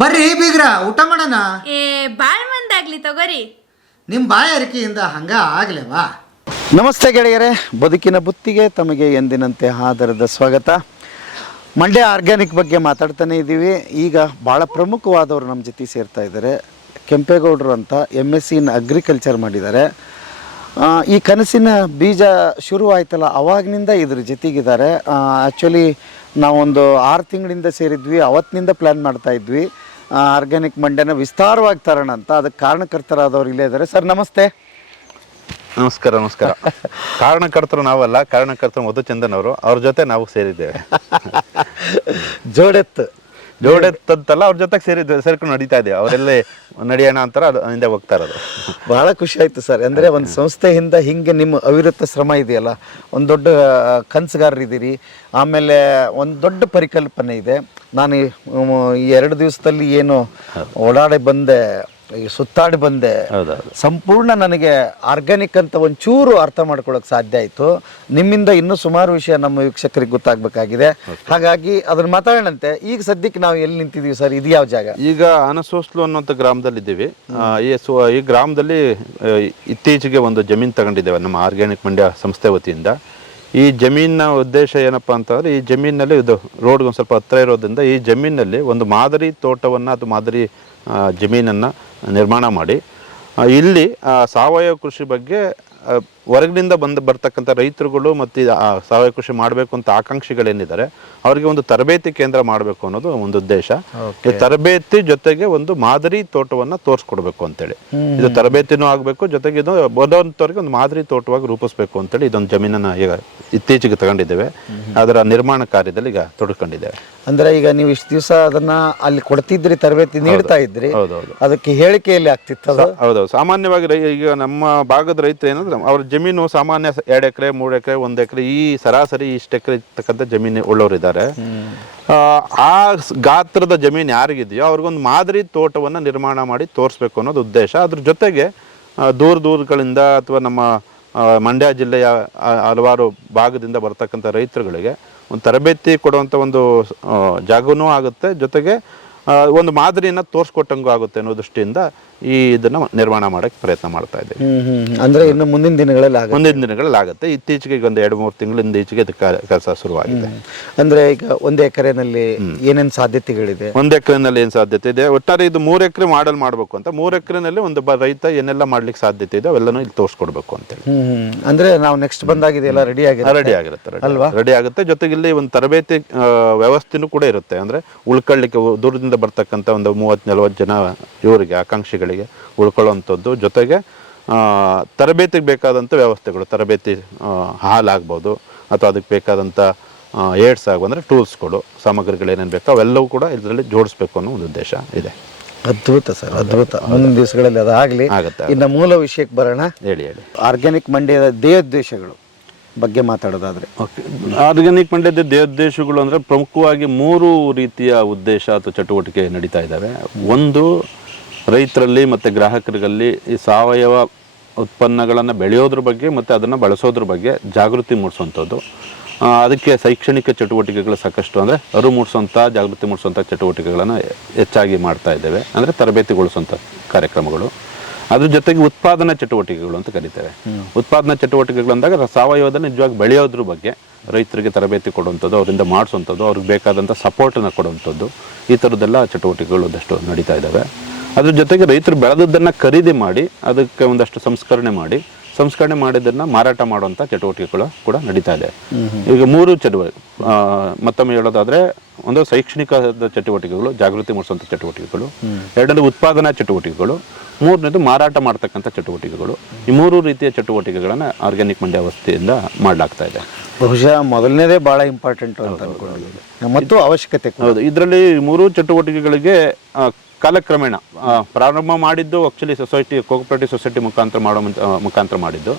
ಬರ್ರಿ ಬೀಗ್ರ ಊಟ ಮಾಡೋಣ. ಏ ಬಾಳ್ ಮಂದಾಗ್ಲಿ ತಗೋರಿ. ನಿಮ್ಮ ಬಾಯ ಅರಿಕೆಯಿಂದ ಹಂಗ ಆಗ್ಲೇವಾ? ನಮಸ್ತೆ ಗೆಳೆಯರೇ, ಬದುಕಿನ ಬುತ್ತಿಗೆ ತಮಗೆ ಎಂದಿನಂತೆ ಆಧಾರದ ಸ್ವಾಗತ. ಮಂಡ್ಯ ಆರ್ಗ್ಯಾನಿಕ್ ಬಗ್ಗೆ ಮಾತಾಡ್ತಾನೆ ಇದ್ದೀವಿ. ಈಗ ಭಾಳ ಪ್ರಮುಖವಾದವರು ನಮ್ಮ ಜೊತೆ ಸೇರ್ತಾ ಇದ್ದಾರೆ. ಕೆಂಪೇಗೌಡರು ಅಂತ MSc ಇನ್ ಅಗ್ರಿಕಲ್ಚರ್ ಮಾಡಿದ್ದಾರೆ. ಈ ಕನಸಿನ ಬೀಜ ಶುರುವಾಯ್ತಲ್ಲ ಅವಾಗಿನಿಂದ ಇದ್ರ ಜೊತೆಗಿದ್ದಾರೆ. ಆ್ಯಕ್ಚುಲಿ ನಾವೊಂದು 6 ತಿಂಗಳಿಂದ ಸೇರಿದ್ವಿ. ಅವತ್ತಿನಿಂದ ಪ್ಲ್ಯಾನ್ ಮಾಡ್ತಾ ಇದ್ವಿ ಆರ್ಗ್ಯಾನಿಕ್ ಮಂಡ್ಯನ ವಿಸ್ತಾರವಾಗಿ ತರೋಣ ಅಂತ. ಅದಕ್ಕೆ ಕಾರಣಕರ್ತರಾದವ್ರು ಇಲ್ಲೇ ಇದ್ದಾರೆ. ಸರ್ ನಮಸ್ತೆ. ನಮಸ್ಕಾರ. ಕಾರಣಕರ್ತರು ನಾವಲ್ಲ, ಕಾರಣಕರ್ತರು ಮಧುಚಂದನ್ ಅವರು. ಅವ್ರ ಜೊತೆ ನಾವು ಸೇರಿದ್ದೇವೆ. ಜೋಡೆತ್ತಂತಲ್ಲ, ಅವ್ರ ಜೊತೆಗೆ ಸೇರ್ಕೊಂಡು ನಡೀತಾ ಇದ್ದೇವೆ. ಅವರೆಲ್ಲೇ ನಡೆಯೋಣ ಅಂತಾರ, ಅದು ಹಿಂದೆ ಹೋಗ್ತಾ ಇರೋದು. ಬಹಳ ಖುಷಿ ಆಯ್ತು ಸರ್. ಅಂದರೆ ಒಂದು ಸಂಸ್ಥೆಯಿಂದ ಹಿಂಗೆ ನಿಮ್ಮ ಅವಿರತ ಶ್ರಮ ಇದೆಯಲ್ಲ, ಒಂದು ದೊಡ್ಡ ಕನಸುಗಾರರಿದ್ದೀರಿ. ಆಮೇಲೆ ಒಂದು ದೊಡ್ಡ ಪರಿಕಲ್ಪನೆ ಇದೆ. ನಾನು ಈ 2 ದಿವಸದಲ್ಲಿ ಏನು ಓಡಾಡಿ ಬಂದೆ, ಸುತ್ತಾಡಿ ಬಂದೆ, ಸಂಪೂರ್ಣ ನನಗೆ ಆರ್ಗ್ಯಾನಿಕ್ ಅಂತ ಒಂಚೂರು ಅರ್ಥ ಮಾಡ್ಕೊಳ್ಳೋಕೆ ಸಾಧ್ಯ ಆಯಿತು. ನಿಮ್ಮಿಂದ ಇನ್ನೂ ಸುಮಾರು ವಿಷಯ ನಮ್ಮ ವೀಕ್ಷಕರಿಗೆ ಗೊತ್ತಾಗಬೇಕಾಗಿದೆ. ಹಾಗಾಗಿ ಅದನ್ನ ಮಾತಾಡೋಣಂತೆ. ಈಗ ಸದ್ಯಕ್ಕೆ ನಾವು ಎಲ್ಲಿ ನಿಂತಿದ್ದೀವಿ ಸರ್? ಇದು ಯಾವ ಜಾಗ? ಈಗ ಆನಸೋಸ್ಲು ಅನ್ನೋಂಥ ಗ್ರಾಮದಲ್ಲಿ ಇದ್ದೀವಿ. ಈ ಗ್ರಾಮದಲ್ಲಿ ಇತ್ತೀಚೆಗೆ ಒಂದು ಜಮೀನು ತಗೊಂಡಿದ್ದೇವೆ ನಮ್ಮ ಆರ್ಗ್ಯಾನಿಕ್ ಮಂಡ್ಯ ಸಂಸ್ಥೆ ವತಿಯಿಂದ. ಈ ಜಮೀನಿನ ಉದ್ದೇಶ ಏನಪ್ಪ ಅಂತಂದರೆ, ಈ ಜಮೀನಿನಲ್ಲಿ ಇದು ರೋಡ್ಗೆ ಒಂದು ಸ್ವಲ್ಪ ಹತ್ತಿರ ಇರೋದ್ರಿಂದ ಈ ಜಮೀನಿನಲ್ಲಿ ಒಂದು ಮಾದರಿ ತೋಟವನ್ನು ಅಥವಾ ಮಾದರಿ ಜಮೀನನ್ನು ನಿರ್ಮಾಣ ಮಾಡಿ ಇಲ್ಲಿ ಸಾವಯವ ಕೃಷಿ ಬಗ್ಗೆ ಹೊರಗಿನಿಂದ ಬರ್ತಕ್ಕಂಥ ರೈತರುಗಳು ಮತ್ತು ಸಾವಯವ ಕೃಷಿ ಮಾಡಬೇಕು ಅಂತ ಆಕಾಂಕ್ಷಿಗಳೇನಿದ್ದಾರೆ ಅವರಿಗೆ ಒಂದು ತರಬೇತಿ ಕೇಂದ್ರ ಮಾಡಬೇಕು ಅನ್ನೋದು ಒಂದು ಉದ್ದೇಶ. ಈ ತರಬೇತಿ ಜೊತೆಗೆ ಒಂದು ಮಾದರಿ ತೋಟವನ್ನು ತೋರಿಸ್ಕೊಡ್ಬೇಕು ಅಂತೇಳಿ, ಇದು ತರಬೇತಿನೂ ಆಗಬೇಕು, ಜೊತೆಗೆ ಇದು ಬರೋಂಥವ್ರಿಗೆ ಒಂದು ಮಾದರಿ ತೋಟವಾಗಿ ರೂಪಿಸ್ಬೇಕು ಅಂತೇಳಿ ಇದೊಂದು ಜಮೀನನ್ನು ಈಗ ಇತ್ತೀಚೆಗೆ ತಗೊಂಡಿದ್ದೇವೆ. ಅದರ ನಿರ್ಮಾಣ ಕಾರ್ಯದಲ್ಲಿ ಈಗ ತೊಡ್ಕೊಂಡಿದ್ದೇವೆ. ಅಂದ್ರೆ ಈಗ ನೀವು ಇಷ್ಟು ದಿವಸ ಅದನ್ನ ಅಲ್ಲಿ ಕೊಡ್ತಿದ್ರಿ, ತರಬೇತಿ ನೀಡ್ತಾ ಇದ್ರಿ. ಅದಕ್ಕೆ ಹೇಳಿಕೆಯಲ್ಲಿ ಆಗ್ತಿತ್ತು. ಹೌದು. ಸಾಮಾನ್ಯವಾಗಿ ಈಗ ನಮ್ಮ ಭಾಗದ ರೈತರು ಏನಂದ್ರೆ ಅವ್ರ ಜಮೀನು ಸಾಮಾನ್ಯ 2 ಎಕರೆ 3 ಎಕರೆ 1 ಎಕರೆ ಈ ಸರಾಸರಿ ಇಷ್ಟು ಎಕರೆ ಇರ್ತಕ್ಕಂಥ ಜಮೀನು ಉಳ್ಳವರಿದ್ದಾರೆ. ಆ ಗಾತ್ರದ ಜಮೀನು ಯಾರಿಗಿದೆಯೋ ಅವ್ರಿಗೊಂದು ಮಾದರಿ ತೋಟವನ್ನು ನಿರ್ಮಾಣ ಮಾಡಿ ತೋರಿಸ್ಬೇಕು ಅನ್ನೋದು ಉದ್ದೇಶ. ಅದ್ರ ಜೊತೆಗೆ ದೂರಗಳಿಂದ ಅಥವಾ ನಮ್ಮ ಮಂಡ್ಯ ಜಿಲ್ಲೆಯ ಹಲವಾರು ಭಾಗದಿಂದ ಬರ್ತಕ್ಕಂಥ ರೈತರುಗಳಿಗೆ ಒಂದು ತರಬೇತಿ ಕೊಡುವಂಥ ಒಂದು ಜಾಗನೂ ಆಗುತ್ತೆ, ಜೊತೆಗೆ ಒಂದು ಮಾದರಿಯನ್ನು ತೋರಿಸ್ಕೊಟ್ಟಂಗೂ ಆಗುತ್ತೆ ಅನ್ನೋ ದೃಷ್ಟಿಯಿಂದ ಇದನ್ನ ನಿರ್ಮಾಣ ಮಾಡಕ್ಕೆ ಪ್ರಯತ್ನ ಮಾಡ್ತಾ ಇದ್ದೀವಿ. ಅಂದ್ರೆ ಇನ್ನು ಮುಂದಿನ ದಿನಗಳಲ್ಲಿ ಆಗುತ್ತೆ. ಇತ್ತೀಚೆಗೆ ಈಗ ಒಂದು 2-3 ತಿಂಗಳಿಂದ ಈಚೆಗೆ ಕೆಲಸ ಶುರುವಾಗಿದೆ. ಅಂದ್ರೆ ಈಗ 1 ಎಕರೆನಲ್ಲಿ ಏನೇನು ಸಾಧ್ಯತೆಗಳಿದೆ? 1 ಎಕರೆನಲ್ಲಿ ಏನು ಸಾಧ್ಯತೆ ಇದೆ? ಒಟ್ಟಾರೆ ಇದು 3 ಎಕರೆ ಮಾಡಲ್ ಮಾಡಬೇಕು ಅಂತ. 3 ಎಕರೆನಲ್ಲಿ ಒಂದು ರೈತ ಏನೆಲ್ಲ ಮಾಡ್ಲಿಕ್ಕೆ ಸಾಧ್ಯತೆ ಇದೆ ಅವೆಲ್ಲನೂ ಇಲ್ಲಿ ತೋರಿಸ್ಕೊಡ್ಬೇಕು ಅಂತೇಳಿ. ಅಂದ್ರೆ ನಾವು ನೆಕ್ಸ್ಟ್ ಬಂದಾಗ ಇದೆಲ್ಲ ರೆಡಿ ಆಗುತ್ತೆ. ಜೊತೆಗೆ ಇಲ್ಲಿ ಒಂದು ತರಬೇತಿ ವ್ಯವಸ್ಥೆನೂ ಕೂಡ ಇರುತ್ತೆ. ಅಂದ್ರೆ ಉಳ್ಕೊಳ್ಳಿಕ್ಕೆ ದೂರದಿಂದ ಬರ್ತಕ್ಕಂಥ ಒಂದು 30-40 ಜನ ಇವರಿಗೆ ಆಕಾಂಕ್ಷಿಗಳಿಗೆ ಉಳ್ಕೊಳ್ಳುವಂಥದ್ದು, ಜೊತೆಗೆ ತರಬೇತಿಗೆ ಬೇಕಾದಂಥ ವ್ಯವಸ್ಥೆಗಳು, ತರಬೇತಿ ಹಾಲ್ ಆಗ್ಬೋದು ಅಥವಾ ಅದಕ್ಕೆ ಬೇಕಾದಂಥ ಏಡ್ಸ್ ಆಗ್ಬೋದು, ಅಂದರೆ ಟೂಲ್ಸ್ಗಳು, ಸಾಮಗ್ರಿಗಳು ಏನೇನು ಬೇಕೋ ಅವೆಲ್ಲವೂ ಕೂಡ ಇದರಲ್ಲಿ ಜೋಡಿಸ್ಬೇಕು ಅನ್ನೋ ಒಂದು ಉದ್ದೇಶ ಇದೆ. ಅದ್ಭುತ ಸರ್, ಅದ್ಭುತ. ಮುಂದಿನ ದಿವಸಗಳಲ್ಲಿ ಅದಾಗಲಿ. ಇನ್ನು ಮೂಲ ವಿಷಯಕ್ಕೆ ಬರೋಣ. ಹೇಳಿ. ಆರ್ಗ್ಯಾನಿಕ್ ಮಂಡ್ಯದ ದೇವೋದ್ದೇಶಗಳು ಬಗ್ಗೆ ಮಾತಾಡೋದಾದ್ರೆ? ಆರ್ಗ್ಯಾನಿಕ್ ಮಂಡ್ಯದ ದೇವೋದ್ದೇಶಗಳು ಅಂದರೆ ಪ್ರಮುಖವಾಗಿ 3 ರೀತಿಯ ಉದ್ದೇಶ ಅಥವಾ ಚಟುವಟಿಕೆ ನಡೀತಾ ಇದ್ದಾವೆ. ಒಂದು, ರೈತರಲ್ಲಿ ಮತ್ತು ಗ್ರಾಹಕರಲ್ಲಿ ಈ ಸಾವಯವ ಉತ್ಪನ್ನಗಳನ್ನು ಬೆಳೆಯೋದ್ರ ಬಗ್ಗೆ ಮತ್ತು ಅದನ್ನು ಬಳಸೋದ್ರ ಬಗ್ಗೆ ಜಾಗೃತಿ ಮೂಡಿಸುವಂಥದ್ದು. ಅದಕ್ಕೆ ಶೈಕ್ಷಣಿಕ ಚಟುವಟಿಕೆಗಳು ಸಾಕಷ್ಟು, ಅಂದರೆ ಅರಿವು ಮೂಡಿಸುವಂಥ, ಜಾಗೃತಿ ಮೂಡಿಸುವಂಥ ಚಟುವಟಿಕೆಗಳನ್ನು ಹೆಚ್ಚಾಗಿ ಮಾಡ್ತಾ ಇದ್ದೇವೆ. ಅಂದರೆ ತರಬೇತಿಗೊಳಿಸುವಂಥ ಕಾರ್ಯಕ್ರಮಗಳು. ಅದ್ರ ಜೊತೆಗೆ ಉತ್ಪಾದನಾ ಚಟುವಟಿಕೆಗಳು ಅಂತ ಕರೀತೇವೆ. ಉತ್ಪಾದನಾ ಚಟುವಟಿಕೆಗಳು ಅಂದಾಗ ಸಾವಯವದಲ್ಲಿ ನಿಜವಾಗಿ ಬೆಳೆಯೋದ್ರ ಬಗ್ಗೆ ರೈತರಿಗೆ ತರಬೇತಿ ಕೊಡುವಂಥದ್ದು, ಅವರಿಂದ ಮಾಡಿಸುವಂಥದ್ದು, ಅವ್ರಿಗೆ ಬೇಕಾದಂಥ ಸಪೋರ್ಟನ್ನು ಕೊಡುವಂಥದ್ದು, ಈ ಥರದ್ದೆಲ್ಲ ಚಟುವಟಿಕೆಗಳು ಒಂದಷ್ಟು ನಡೀತಾ ಇದ್ದಾವೆ. ಅದ್ರ ಜೊತೆಗೆ ರೈತರು ಬೆಳೆದದ್ದನ್ನು ಖರೀದಿ ಮಾಡಿ ಅದಕ್ಕೆ ಒಂದಷ್ಟು ಸಂಸ್ಕರಣೆ ಮಾಡಿದ್ದನ್ನು ಮಾರಾಟ ಮಾಡುವಂಥ ಚಟುವಟಿಕೆಗಳು ಕೂಡ ನಡೀತಾ ಇದೆ. ಈಗ 3 ಚಟುವಟಿಕೆ ಮತ್ತೊಮ್ಮೆ ಹೇಳೋದಾದರೆ, ಒಂದು ಶೈಕ್ಷಣಿಕ ಚಟುವಟಿಕೆಗಳು, ಜಾಗೃತಿ ಮೂಡಿಸುವಂಥ ಚಟುವಟಿಕೆಗಳು, 2ನೇದು ಉತ್ಪಾದನಾ ಚಟುವಟಿಕೆಗಳು, 3ನೇದು ಮಾರಾಟ ಮಾಡ್ತಕ್ಕಂಥ ಚಟುವಟಿಕೆಗಳು. ಈ 3 ರೀತಿಯ ಚಟುವಟಿಕೆಗಳನ್ನು ಆರ್ಗ್ಯಾನಿಕ್ ಮಂಡ್ಯ ವತಿಯಿಂದ ಮಾಡಲಾಗ್ತಾ ಇದೆ. ಬಹುಶಃ ಮೊದಲನೇದೇ ಭಾಳ ಇಂಪಾರ್ಟೆಂಟ್ ಅಂತ ಅನ್ಕೊಳ್ಳೋದು ಮತ್ತು ಅವಶ್ಯಕತೆ. ಹೌದು. ಇದರಲ್ಲಿ 3 ಚಟುವಟಿಕೆಗಳಿಗೆ ಕಾಲಕ್ರಮೇಣ ಪ್ರಾರಂಭ ಮಾಡಿದ್ದು ಆಕ್ಚುಲಿ ಕೋಆಪರೇಟಿವ್ ಸೊಸೈಟಿ ಮುಖಾಂತರ ಮಾಡಿದ್ದು.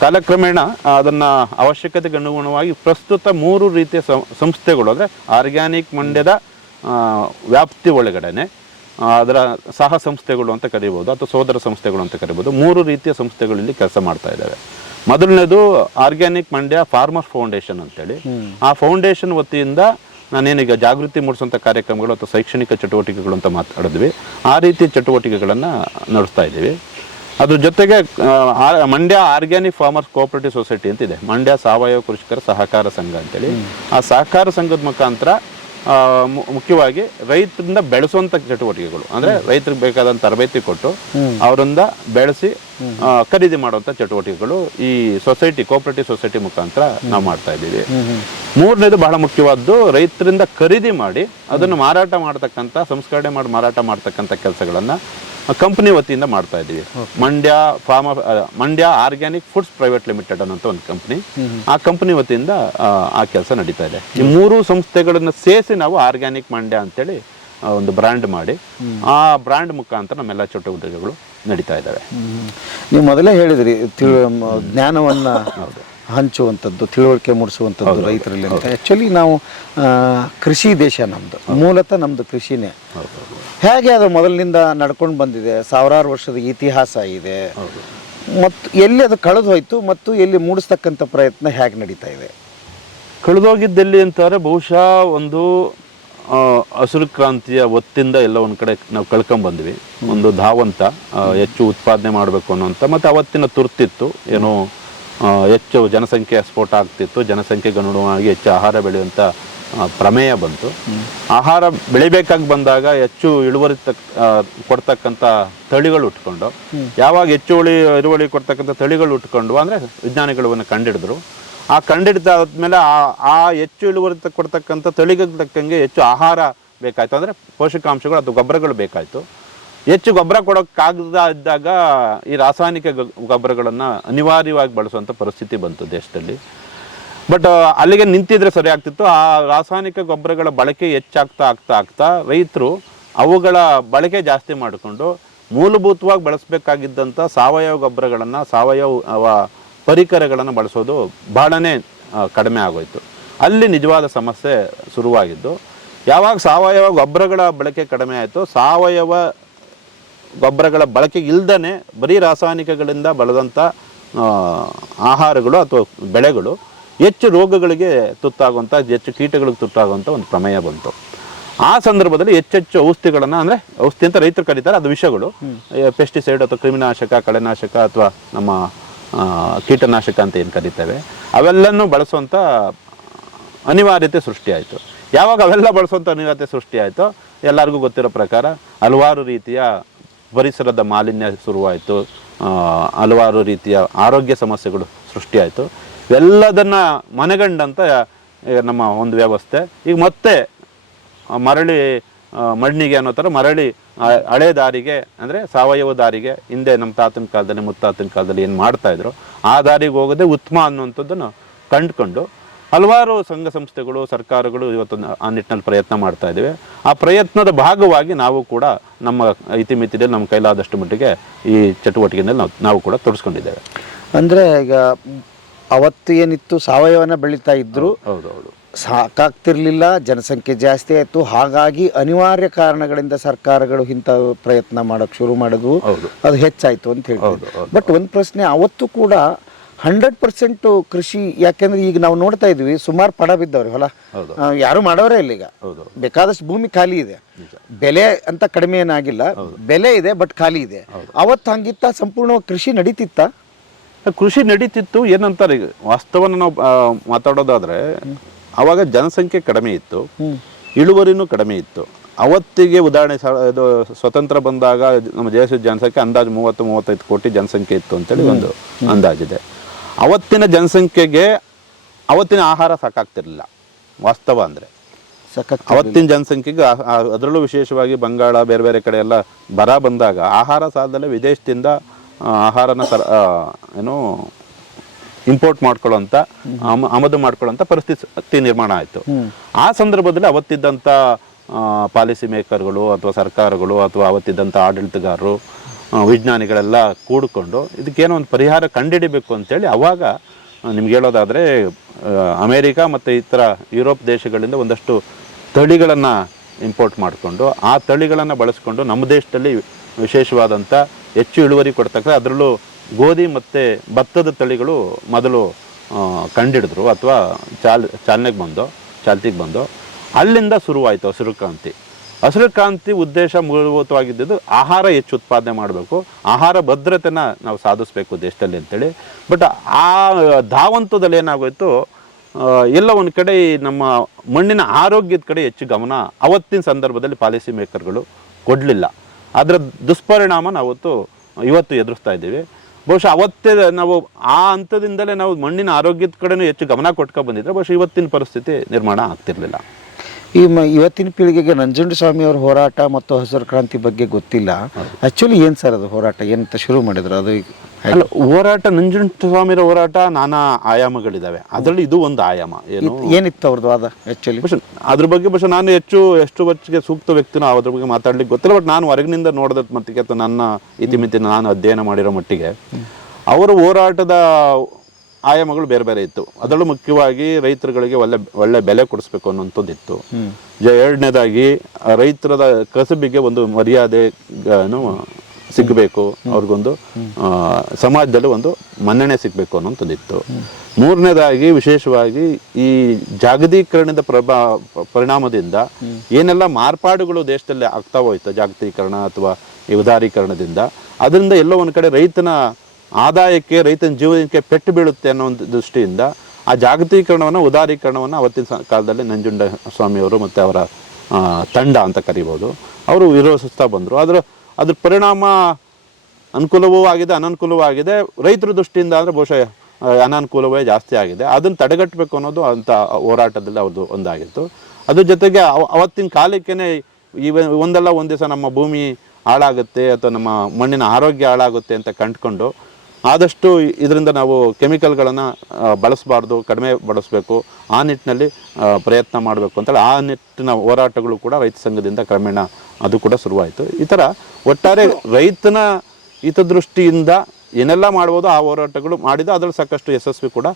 ಕಾಲಕ್ರಮೇಣ ಅದನ್ನು ಅವಶ್ಯಕತೆಗೆ ಅನುಗುಣವಾಗಿ ಪ್ರಸ್ತುತ 3 ರೀತಿಯ ಸಂಸ್ಥೆಗಳು, ಅಂದರೆ ಆರ್ಗ್ಯಾನಿಕ್ ಮಂಡ್ಯದ ವ್ಯಾಪ್ತಿ ಒಳಗಡೆ ಅದರ ಸಹ ಸಂಸ್ಥೆಗಳು ಅಂತ ಕರಿಬೋದು ಅಥವಾ ಸೋದರ ಸಂಸ್ಥೆಗಳು ಅಂತ ಕರಿಬೋದು, 3 ರೀತಿಯ ಸಂಸ್ಥೆಗಳಲ್ಲಿ ಕೆಲಸ ಮಾಡ್ತಾ ಇದ್ದಾವೆ. ಮೊದಲನೇದು ಆರ್ಗ್ಯಾನಿಕ್ ಮಂಡ್ಯ ಫಾರ್ಮರ್ ಫೌಂಡೇಶನ್ ಅಂತೇಳಿ. ಆ ಫೌಂಡೇಶನ್ ವತಿಯಿಂದ ನಾನೇನೀಗ ಜಾಗೃತಿ ಮೂಡಿಸುವಂಥ ಕಾರ್ಯಕ್ರಮಗಳು ಅಥವಾ ಶೈಕ್ಷಣಿಕ ಚಟುವಟಿಕೆಗಳು ಅಂತ ಮಾತಾಡಿದ್ವಿ, ಆ ರೀತಿ ಚಟುವಟಿಕೆಗಳನ್ನು ನಡೆಸ್ತಾ ಇದ್ದೀವಿ. ಅದ್ರ ಜೊತೆಗೆ Mandya organic farmers cooperative society ಅಂತಿದೆ, ಮಂಡ್ಯ ಸಾವಯವ ಕೃಷಿಕರ ಸಹಕಾರ ಸಂಘ ಅಂತೇಳಿ. ಆ ಸಹಕಾರ ಸಂಘದ ಮುಖಾಂತರ ಮುಖ್ಯವಾಗಿ ರೈತರಿಂದ ಬೆಳೆಸುವಂಥ ಚಟುವಟಿಕೆಗಳು, ಅಂದರೆ ರೈತರಿಗೆ ಬೇಕಾದಂಥ ತರಬೇತಿ ಕೊಟ್ಟು ಅವರಿಂದ ಬೆಳೆಸಿ ಖರೀದಿ ಮಾಡುವಂಥ ಚಟುವಟಿಕೆಗಳು ಈ ಸೊಸೈಟಿ, ಕೋಆಪರೇಟಿವ್ ಸೊಸೈಟಿ ಮುಖಾಂತರ ನಾವು ಮಾಡ್ತಾ ಇದ್ದೀವಿ. ಮೂರನೇದು ಬಹಳ ಮುಖ್ಯವಾದ್ದು, ರೈತರಿಂದ ಖರೀದಿ ಮಾಡಿ ಅದನ್ನು ಮಾರಾಟ ಮಾಡ್ತಕ್ಕಂಥ, ಸಂಸ್ಕರಣೆ ಮಾಡಿ ಮಾರಾಟ ಮಾಡ್ತಕ್ಕಂಥ ಕೆಲಸಗಳನ್ನು ಕಂಪನಿ ವತಿಯಿಂದ ಮಾಡ್ತಾ ಇದ್ದೀವಿ. Mandya organic foods private limited ಅನ್ನೋಂಥ ಒಂದು ಕಂಪನಿ, ಆ ಕಂಪನಿ ವತಿಯಿಂದ ಆ ಕೆಲಸ ನಡೀತಾ ಇದೆ. ಈ ಮೂರು ಸಂಸ್ಥೆಗಳನ್ನು ಸೇರಿಸಿ ನಾವು ಆರ್ಗ್ಯಾನಿಕ್ ಮಂಡ್ಯ ಅಂತೇಳಿ ಒಂದು ಬ್ರ್ಯಾಂಡ್ ಮಾಡಿ ಆ ಬ್ರ್ಯಾಂಡ್ ಮುಖಾಂತರ ನಮ್ಮೆಲ್ಲ ಚಟುವಟಿಕೆಗಳು ನಡೀತಾ ಇದ್ದಾವೆ. ನೀವು ಮೊದಲೇ ಹೇಳಿದ್ರಿ ಜ್ಞಾನವನ್ನು ಹಂಚುವಂಥದ್ದು, ತಿಳುವಳಿಕೆ ಮೂಡಿಸುವಂಥದ್ದು ರೈತರಲ್ಲಿ ಅಂತ. ಆ್ಯಕ್ಚುಲಿ ನಾವು ಕೃಷಿ ದೇಶ ನಮ್ಮದು, ಮೂಲತಃ ನಮ್ಮದು ಕೃಷಿನೇ. ಹೇಗೆ ಅದು ಮೊದಲಿನಿಂದ ನಡ್ಕೊಂಡು ಬಂದಿದೆ, ಸಾವಿರಾರು ವರ್ಷದ ಇತಿಹಾಸ ಇದೆ, ಮತ್ತು ಎಲ್ಲಿ ಅದು ಕಳೆದು ಹೋಯಿತು ಮತ್ತು ಎಲ್ಲಿ ಮೂಡಿಸ್ತಕ್ಕಂಥ ಪ್ರಯತ್ನ ಹೇಗೆ ನಡೀತಾ ಇದೆ? ಕಳೆದೋಗಿದ್ದೆಲ್ಲಿ ಅಂತಾರೆ, ಬಹುಶಃ ಒಂದು ಹಸಿರು ಕ್ರಾಂತಿಯ ಒತ್ತಿಂದ ಎಲ್ಲ ಒಂದು ಕಡೆ ನಾವು ಕಳ್ಕೊಂಬಂದ್ವಿ. ಒಂದು ಧಾವಂತ ಹೆಚ್ಚು ಉತ್ಪಾದನೆ ಮಾಡಬೇಕು ಅನ್ನೋಂಥ, ಮತ್ತು ಅವತ್ತಿನ ತುರ್ತಿತ್ತು, ಏನೋ ಹೆಚ್ಚು ಜನಸಂಖ್ಯೆ ಸ್ಫೋಟ ಆಗ್ತಿತ್ತು, ಜನಸಂಖ್ಯೆಗೆ ಅನುಗುಣವಾಗಿ ಹೆಚ್ಚು ಆಹಾರ ಬೆಳೆಯುವಂಥ ಪ್ರಮೇಯ ಬಂತು. ಆಹಾರ ಬೆಳಿಬೇಕಾಗಿ ಬಂದಾಗ ಹೆಚ್ಚು ಇಳುವರಿ ಕೊಡ್ತಕ್ಕಂಥ ತಳಿಗಳು ಉಟ್ಕೊಂಡು, ಯಾವಾಗ ಹೆಚ್ಚು ಇಳುವರಿ ಕೊಡ್ತಕ್ಕಂಥ ತಳಿಗಳು ಉಟ್ಕೊಂಡು ಅಂದರೆ ವಿಜ್ಞಾನಿಗಳು ಕಂಡಿಡಿದ್ರು. ಆ ಕಂಡಿಡಿದಾದ್ಮೇಲೆ ಆ ಹೆಚ್ಚು ಇಳುವರಿ ಕೊಡ್ತಕ್ಕಂಥ ತಳಿಗಳಿಗೆ ತಕ್ಕಂಗೆ ಹೆಚ್ಚು ಆಹಾರ ಬೇಕಾಯಿತು, ಅಂದರೆ ಪೋಷಕಾಂಶಗಳು ಅಥವಾ ಗೊಬ್ಬರಗಳು ಬೇಕಾಯಿತು. ಹೆಚ್ಚು ಗೊಬ್ಬರ ಕೊಡೋಕ್ಕಾಗದ ಇದ್ದಾಗ ಈ ರಾಸಾಯನಿಕ ಗೊಬ್ಬರಗಳನ್ನು ಅನಿವಾರ್ಯವಾಗಿ ಬಳಸುವಂಥ ಪರಿಸ್ಥಿತಿ ಬಂತು ದೇಶದಲ್ಲಿ. ಬಟ್ ಅಲ್ಲಿಗೆ ನಿಂತಿದ್ರೆ ಸರಿ ಆಗ್ತಿತ್ತು. ಆ ರಾಸಾಯನಿಕ ಗೊಬ್ಬರಗಳ ಬಳಕೆ ಹೆಚ್ಚಾಗ್ತಾ ರೈತರು ಅವುಗಳ ಬಳಕೆ ಜಾಸ್ತಿ ಮಾಡಿಕೊಂಡು ಮೂಲಭೂತವಾಗಿ ಬಳಸಬೇಕಾಗಿದ್ದಂಥ ಸಾವಯವ ಗೊಬ್ಬರಗಳನ್ನು, ಸಾವಯವ ಪರಿಕರಗಳನ್ನು ಬಳಸೋದು ಬಹಳನೇ ಕಡಿಮೆ ಆಗೋಯ್ತು. ಅಲ್ಲಿ ನಿಜವಾದ ಸಮಸ್ಯೆ ಶುರುವಾಗಿದ್ದು. ಯಾವಾಗ ಸಾವಯವ ಗೊಬ್ಬರಗಳ ಬಳಕೆ ಕಡಿಮೆ ಆಯಿತು, ಸಾವಯವ ಗೊಬ್ಬರಗಳ ಬಳಕೆ ಇಲ್ದೇ ಬರೀ ರಾಸಾಯನಿಕಗಳಿಂದ ಬೆಳೆದಂಥ ಆಹಾರಗಳು ಅಥವಾ ಬೆಳೆಗಳು ಹೆಚ್ಚು ರೋಗಗಳಿಗೆ ತುತ್ತಾಗುವಂಥ, ಹೆಚ್ಚು ಕೀಟಗಳಿಗೆ ತುತ್ತಾಗುವಂಥ ಒಂದು ಪ್ರಮೇಯ ಬಂತು. ಆ ಸಂದರ್ಭದಲ್ಲಿ ಹೆಚ್ಚೆಚ್ಚು ಔಷಧಿಗಳನ್ನು, ಅಂದರೆ ಔಷಧಿ ಅಂತ ರೈತರು ಕರೀತಾರೆ, ಅದು ವಿಷಗಳು, ಪೆಸ್ಟಿಸೈಡ್ ಅಥವಾ ಕ್ರಿಮಿನಾಶಕ, ಕಳೆನಾಶಕ ಅಥವಾ ನಮ್ಮ ಕೀಟನಾಶಕ ಅಂತ ಏನು ಕರೀತೇವೆ, ಅವೆಲ್ಲನೂ ಬಳಸುವಂಥ ಅನಿವಾರ್ಯತೆ ಸೃಷ್ಟಿಯಾಯಿತು. ಯಾವಾಗ ಅವೆಲ್ಲ ಬಳಸುವಂಥ ಅನಿವಾರ್ಯತೆ ಸೃಷ್ಟಿಯಾಯಿತು, ಎಲ್ಲರಿಗೂ ಗೊತ್ತಿರೋ ಪ್ರಕಾರ ಹಲವಾರು ರೀತಿಯ ಪರಿಸರದ ಮಾಲಿನ್ಯ ಶುರುವಾಯಿತು, ಹಲವಾರು ರೀತಿಯ ಆರೋಗ್ಯ ಸಮಸ್ಯೆಗಳು ಸೃಷ್ಟಿಯಾಯಿತು. ಎಲ್ಲದನ್ನು ಮನೆಗಂಡಂತ ನಮ್ಮ ಒಂದು ವ್ಯವಸ್ಥೆ ಈಗ ಮತ್ತೆ ಮರಳಿ ಮಣ್ಣಿಗೆ ಅನ್ನೋ ಥರ ಮರಳಿ ಹಳೆ ದಾರಿಗೆ, ಅಂದರೆ ಸಾವಯವ ದಾರಿಗೆ, ಹಿಂದೆ ನಮ್ಮ ತಾತನ ಕಾಲದಲ್ಲಿ ಮುತ್ತಾತನ ಕಾಲದಲ್ಲಿ ಏನು ಮಾಡ್ತಾಯಿದ್ರು ಆ ದಾರಿಗೆ ಹೋಗೋದೇ ಉತ್ತಮ ಅನ್ನುವಂಥದ್ದನ್ನು ಕಂಡುಕೊಂಡು ಹಲವಾರು ಸಂಘ ಸಂಸ್ಥೆಗಳು, ಸರ್ಕಾರಗಳು ಇವತ್ತು ಆ ನಿಟ್ಟಿನಲ್ಲಿ ಪ್ರಯತ್ನ ಮಾಡ್ತಾ ಇದ್ದೀವಿ. ಆ ಪ್ರಯತ್ನದ ಭಾಗವಾಗಿ ನಾವು ಕೂಡ ನಮ್ಮ ಇತಿಮಿತಿಯಲ್ಲಿ ನಮ್ಮ ಕೈಲಾದಷ್ಟು ಮಟ್ಟಿಗೆ ಈ ಚಟುವಟಿಕೆಯಲ್ಲಿ ನಾವು ಕೂಡ ತೊಡಸ್ಕೊಂಡಿದ್ದೇವೆ. ಅಂದರೆ ಈಗ ಅವತ್ತು ಏನಿತ್ತು ಸಾವಯವನ ಬೆಳೀತಾ ಇದ್ರು, ಹೌದೌದು, ಸಾಕಾಗ್ತಿರ್ಲಿಲ್ಲ, ಜನಸಂಖ್ಯೆ ಜಾಸ್ತಿ ಆಯಿತು. ಹಾಗಾಗಿ ಅನಿವಾರ್ಯ ಕಾರಣಗಳಿಂದ ಸರ್ಕಾರಗಳು ಇಂಥ ಪ್ರಯತ್ನ ಮಾಡೋಕ್ಕೆ ಶುರು ಮಾಡಿದ್ವು, ಅದು ಹೆಚ್ಚಾಯಿತು ಅಂತ ಹೇಳ್ಬೋದು. ಬಟ್ ಒಂದು ಪ್ರಶ್ನೆ, ಅವತ್ತು ಕೂಡ 100% ಕೃಷಿ, ಯಾಕೆಂದ್ರೆ ಈಗ ನಾವು ನೋಡ್ತಾ ಇದ್ವಿ ಸುಮಾರು ಪಡ ಬಿದ್ದವ್ರಿ ಹೊಲ, ಯಾರು ಮಾಡೋರೇ ಇಲ್ಲ. ಈಗ ಬೇಕಾದಷ್ಟು ಭೂಮಿ ಖಾಲಿ ಇದೆ, ಬೆಲೆ ಅಂತ ಕಡಿಮೆ ಏನಾಗಿಲ್ಲ, ಬೆಲೆ ಇದೆ ಬಟ್ ಖಾಲಿ ಇದೆ. ಅವತ್ತು ಹಂಗಿತ್ತ, ಸಂಪೂರ್ಣ ಕೃಷಿ ನಡೀತಿತ್ತ? ಕೃಷಿ ನಡೀತಿತ್ತು. ಏನಂತಾರೆ, ಈಗ ವಾಸ್ತವನ ನಾವು ಮಾತಾಡೋದಾದ್ರೆ ಅವಾಗ ಜನಸಂಖ್ಯೆ ಕಡಿಮೆ ಇತ್ತು, ಇಳುವರಿನೂ ಕಡಿಮೆ ಇತ್ತು. ಅವತ್ತಿಗೆ ಉದಾಹರಣೆ, ಇದು ಸ್ವತಂತ್ರ ಬಂದಾಗ ನಮ್ಮ ದೇಶದ ಜನಸಂಖ್ಯೆ ಅಂದಾಜು 30-35 ಕೋಟಿ ಜನಸಂಖ್ಯೆ ಇತ್ತು ಅಂತೇಳಿ ಒಂದು ಅಂದಾಜಿದೆ. ಅವತ್ತಿನ ಜನಸಂಖ್ಯೆಗೆ ಅವತ್ತಿನ ಆಹಾರ ಸಾಕಾಗ್ತಿರ್ಲಿಲ್ಲ ವಾಸ್ತವ. ಅಂದರೆ ಅವತ್ತಿನ ಜನಸಂಖ್ಯೆಗೆ, ಅದರಲ್ಲೂ ವಿಶೇಷವಾಗಿ ಬಂಗಾಳ ಬೇರೆ ಬೇರೆ ಕಡೆ ಎಲ್ಲ ಬರ ಬಂದಾಗ ಆಹಾರ ಸಾಲದಲ್ಲೇ ವಿದೇಶದಿಂದ ಆಹಾರನ ಇಂಪೋರ್ಟ್ ಮಾಡ್ಕೊಳ್ಳೋಂಥ, ಆಮದು ಮಾಡ್ಕೊಳ್ಳೋಂಥ ಪರಿಸ್ಥಿತಿ ನಿರ್ಮಾಣ ಆಯಿತು. ಆ ಸಂದರ್ಭದಲ್ಲಿ ಅವತ್ತಿದ್ದಂಥ ಪಾಲಿಸಿ ಮೇಕರ್ಗಳು ಅಥವಾ ಸರ್ಕಾರಗಳು ಅಥವಾ ಅವತ್ತಿದ್ದಂಥ ಆಡಳಿತಗಾರರು, ವಿಜ್ಞಾನಿಗಳೆಲ್ಲ ಕೂಡಿಕೊಂಡು ಇದಕ್ಕೇನೋ ಒಂದು ಪರಿಹಾರ ಕಂಡುಹಿಡಿಬೇಕು ಅಂತೇಳಿ ಅವಾಗ ನಿಮ್ಗೆ ಹೇಳೋದಾದರೆ ಅಮೇರಿಕಾ ಮತ್ತು ಇತರ ಯುರೋಪ್ ದೇಶಗಳಿಂದ ಒಂದಷ್ಟು ತಳಿಗಳನ್ನು ಇಂಪೋರ್ಟ್ ಮಾಡಿಕೊಂಡು ಆ ತಳಿಗಳನ್ನು ಬಳಸ್ಕೊಂಡು ನಮ್ಮ ದೇಶದಲ್ಲಿ ವಿಶೇಷವಾದಂಥ ಹೆಚ್ಚು ಇಳುವರಿ ಕೊಡ್ತಕ್ಕ, ಅದರಲ್ಲೂ ಗೋಧಿ ಮತ್ತು ಭತ್ತದ ತಳಿಗಳು ಮೊದಲು ಕಂಡಿಡಿದ್ರು ಅಥವಾ ಚಾಲ್ತಿಗೆ ಬಂದು ಅಲ್ಲಿಂದ ಶುರುವಾಯಿತು ಹಸಿರು ಕ್ರಾಂತಿ. ಹಸಿರು ಕ್ರಾಂತಿ ಉದ್ದೇಶ ಮೂಲಭೂತವಾಗಿದ್ದು ಆಹಾರ ಹೆಚ್ಚು ಉತ್ಪಾದನೆ ಮಾಡಬೇಕು, ಆಹಾರ ಭದ್ರತೆನ ನಾವು ಸಾಧಿಸಬೇಕು ದೇಶದಲ್ಲಿ ಅಂತೇಳಿ. ಬಟ್ ಆ ಧಾವಂತದಲ್ಲಿ ಏನಾಗೋಯ್ತು, ಎಲ್ಲ ಒಂದು ಕಡೆ ನಮ್ಮ ಮಣ್ಣಿನ ಆರೋಗ್ಯದ ಕಡೆ ಹೆಚ್ಚು ಗಮನ ಅವತ್ತಿನ ಸಂದರ್ಭದಲ್ಲಿ ಪಾಲಿಸಿ ಮೇಕರ್ಗಳು ಕೊಡಲಿಲ್ಲ. ಅದರ ದುಷ್ಪರಿಣಾಮ ನಾವತ್ತು ಇವತ್ತು ಎದುರಿಸ್ತಾ ಇದ್ದೀವಿ. ಬಹುಶಃ ಅವತ್ತೇ ನಾವು ಆ ಹಂತದಿಂದಲೇ ನಾವು ಮಣ್ಣಿನ ಆರೋಗ್ಯದ ಕಡೆನೂ ಹೆಚ್ಚು ಗಮನ ಕೊಟ್ಕೊಂಡು ಬಂದಿದ್ರೆ ಬಹುಶಃ ಇವತ್ತಿನ ಪರಿಸ್ಥಿತಿ ನಿರ್ಮಾಣ ಆಗ್ತಿರ್ಲಿಲ್ಲ. ಇವತ್ತಿನ ಪೀಳಿಗೆಗೆ ನಂಜುಂಡಸ್ವಾಮಿ ಅವ್ರ ಹೋರಾಟ ಮತ್ತು ಹಸಿರು ಕ್ರಾಂತಿ ಬಗ್ಗೆ ಗೊತ್ತಿಲ್ಲ. ಆಕ್ಚುಲಿ ಏನು ಸರ್ ಅದು ಹೋರಾಟ, ಏನಂತ ಶುರು ಮಾಡಿದ್ರು ಅದು? ಅಲ್ಲ, ಹೋರಾಟ ನಂಜುಂಡಸ್ವಾಮಿರ ಹೋರಾಟ ನಾನಾ ಆಯಾಮಗಳಿದಾವೆ. ಅದರಲ್ಲಿ ಇದು ಒಂದು ಆಯಾಮ. ಏನಿತ್ತು ಅವ್ರದ್ದು ವಾದ ಆಕ್ಚುಲಿ? ಅದ್ರ ಬಗ್ಗೆ ಬಹುಶಃ ನಾನು ಎಷ್ಟು ವರ್ಷಕ್ಕೆ ಸೂಕ್ತ ವ್ಯಕ್ತಿನೋ ಅದ್ರ ಬಗ್ಗೆ ಮಾತಾಡ್ಲಿಕ್ಕೆ ಗೊತ್ತಿಲ್ಲ. ಬಟ್ ನಾನು ಹೊರಗಿನಿಂದ ನೋಡಿದ ಮಟ್ಟಿಗೆ ಅಥವಾ ನನ್ನ ಇತಿಮಿತಿ ನಾನು ಅಧ್ಯಯನ ಮಾಡಿರೋ ಮಟ್ಟಿಗೆ ಅವರ ಹೋರಾಟದ ಆಯಾಮಗಳು ಬೇರೆ ಬೇರೆ ಇತ್ತು. ಅದರಲ್ಲೂ ಮುಖ್ಯವಾಗಿ ರೈತರುಗಳಿಗೆ ಒಳ್ಳೆ ಬೆಲೆ ಕೊಡಿಸ್ಬೇಕು ಅನ್ನೋಂಥದ್ದಿತ್ತು. ಎರಡನೇದಾಗಿ ರೈತರ ಕಸಬಿಗೆ ಒಂದು ಮರ್ಯಾದೆ ಸಿಗಬೇಕು, ಅವ್ರಿಗೊಂದು ಸಮಾಜದಲ್ಲಿ ಒಂದು ಮನ್ನಣೆ ಸಿಗಬೇಕು ಅನ್ನೋಂಥದ್ದಿತ್ತು. ಮೂರನೇದಾಗಿ ವಿಶೇಷವಾಗಿ ಈ ಜಾಗತೀಕರಣದ ಪರಿಣಾಮದಿಂದ ಏನೆಲ್ಲ ಮಾರ್ಪಾಡುಗಳು ದೇಶದಲ್ಲಿ ಆಗ್ತಾ ಹೋಯ್ತು, ಜಾಗತೀಕರಣ ಅಥವಾ ಈ ಉದಾರೀಕರಣದಿಂದ, ಅದರಿಂದ ಎಲ್ಲೋ ಒಂದು ಕಡೆ ರೈತನ ಆದಾಯಕ್ಕೆ, ರೈತನ ಜೀವನಕ್ಕೆ ಪೆಟ್ಟು ಬೀಳುತ್ತೆ ಅನ್ನೋ ಒಂದು ದೃಷ್ಟಿಯಿಂದ ಆ ಜಾಗತೀಕರಣವನ್ನು, ಉದಾರೀಕರಣವನ್ನು ಅವತ್ತಿನ ಕಾಲದಲ್ಲಿ ನಂಜುಂಡಸ್ವಾಮಿಯವರು ಮತ್ತು ಅವರ ತಂಡ ಅಂತ ಕರಿಬೋದು, ಅವರು ವಿರೋಧಿಸ್ತಾ ಬಂದರು. ಅದ್ರ ಪರಿಣಾಮ ಅನುಕೂಲವೂ ಆಗಿದೆ, ಅನನುಕೂಲವೂ ಆಗಿದೆ. ರೈತರ ದೃಷ್ಟಿಯಿಂದ ಅಂದರೆ ಬಹುಶಃ ಅನಾನುಕೂಲವೇ ಜಾಸ್ತಿ ಆಗಿದೆ. ಅದನ್ನು ತಡೆಗಟ್ಟಬೇಕು ಅನ್ನೋದು ಅಂಥ ಹೋರಾಟದಲ್ಲಿ ಅವ್ರದ್ದು ಒಂದಾಗಿತ್ತು. ಅದ್ರ ಜೊತೆಗೆ ಅವತ್ತಿನ ಕಾಲಕ್ಕೇ ಒಂದಲ್ಲ ಒಂದು ದಿವಸ ನಮ್ಮ ಭೂಮಿ ಹಾಳಾಗುತ್ತೆ ಅಥವಾ ನಮ್ಮ ಮಣ್ಣಿನ ಆರೋಗ್ಯ ಹಾಳಾಗುತ್ತೆ ಅಂತ ಕಂಡುಕೊಂಡು ಆದಷ್ಟು ಇದರಿಂದ ನಾವು ಕೆಮಿಕಲ್ಗಳನ್ನು ಬಳಸಬಾರ್ದು, ಕಡಿಮೆ ಬಳಸಬೇಕು, ಆ ನಿಟ್ಟಿನಲ್ಲಿ ಪ್ರಯತ್ನ ಮಾಡಬೇಕು ಅಂತೇಳಿ ಆ ನಿಟ್ಟಿನ ಹೋರಾಟಗಳು ಕೂಡ ರೈತ ಸಂಘದಿಂದ ಕ್ರಮೇಣ ಅದು ಕೂಡ ಶುರುವಾಯಿತು. ಈ ಥರ ಒಟ್ಟಾರೆ ರೈತನ ಹಿತದೃಷ್ಟಿಯಿಂದ ಏನೆಲ್ಲ ಮಾಡ್ಬೋದು ಆ ಹೋರಾಟಗಳು ಮಾಡಿದ. ಅದರಲ್ಲಿ ಸಾಕಷ್ಟು ಯಶಸ್ವಿ ಕೂಡ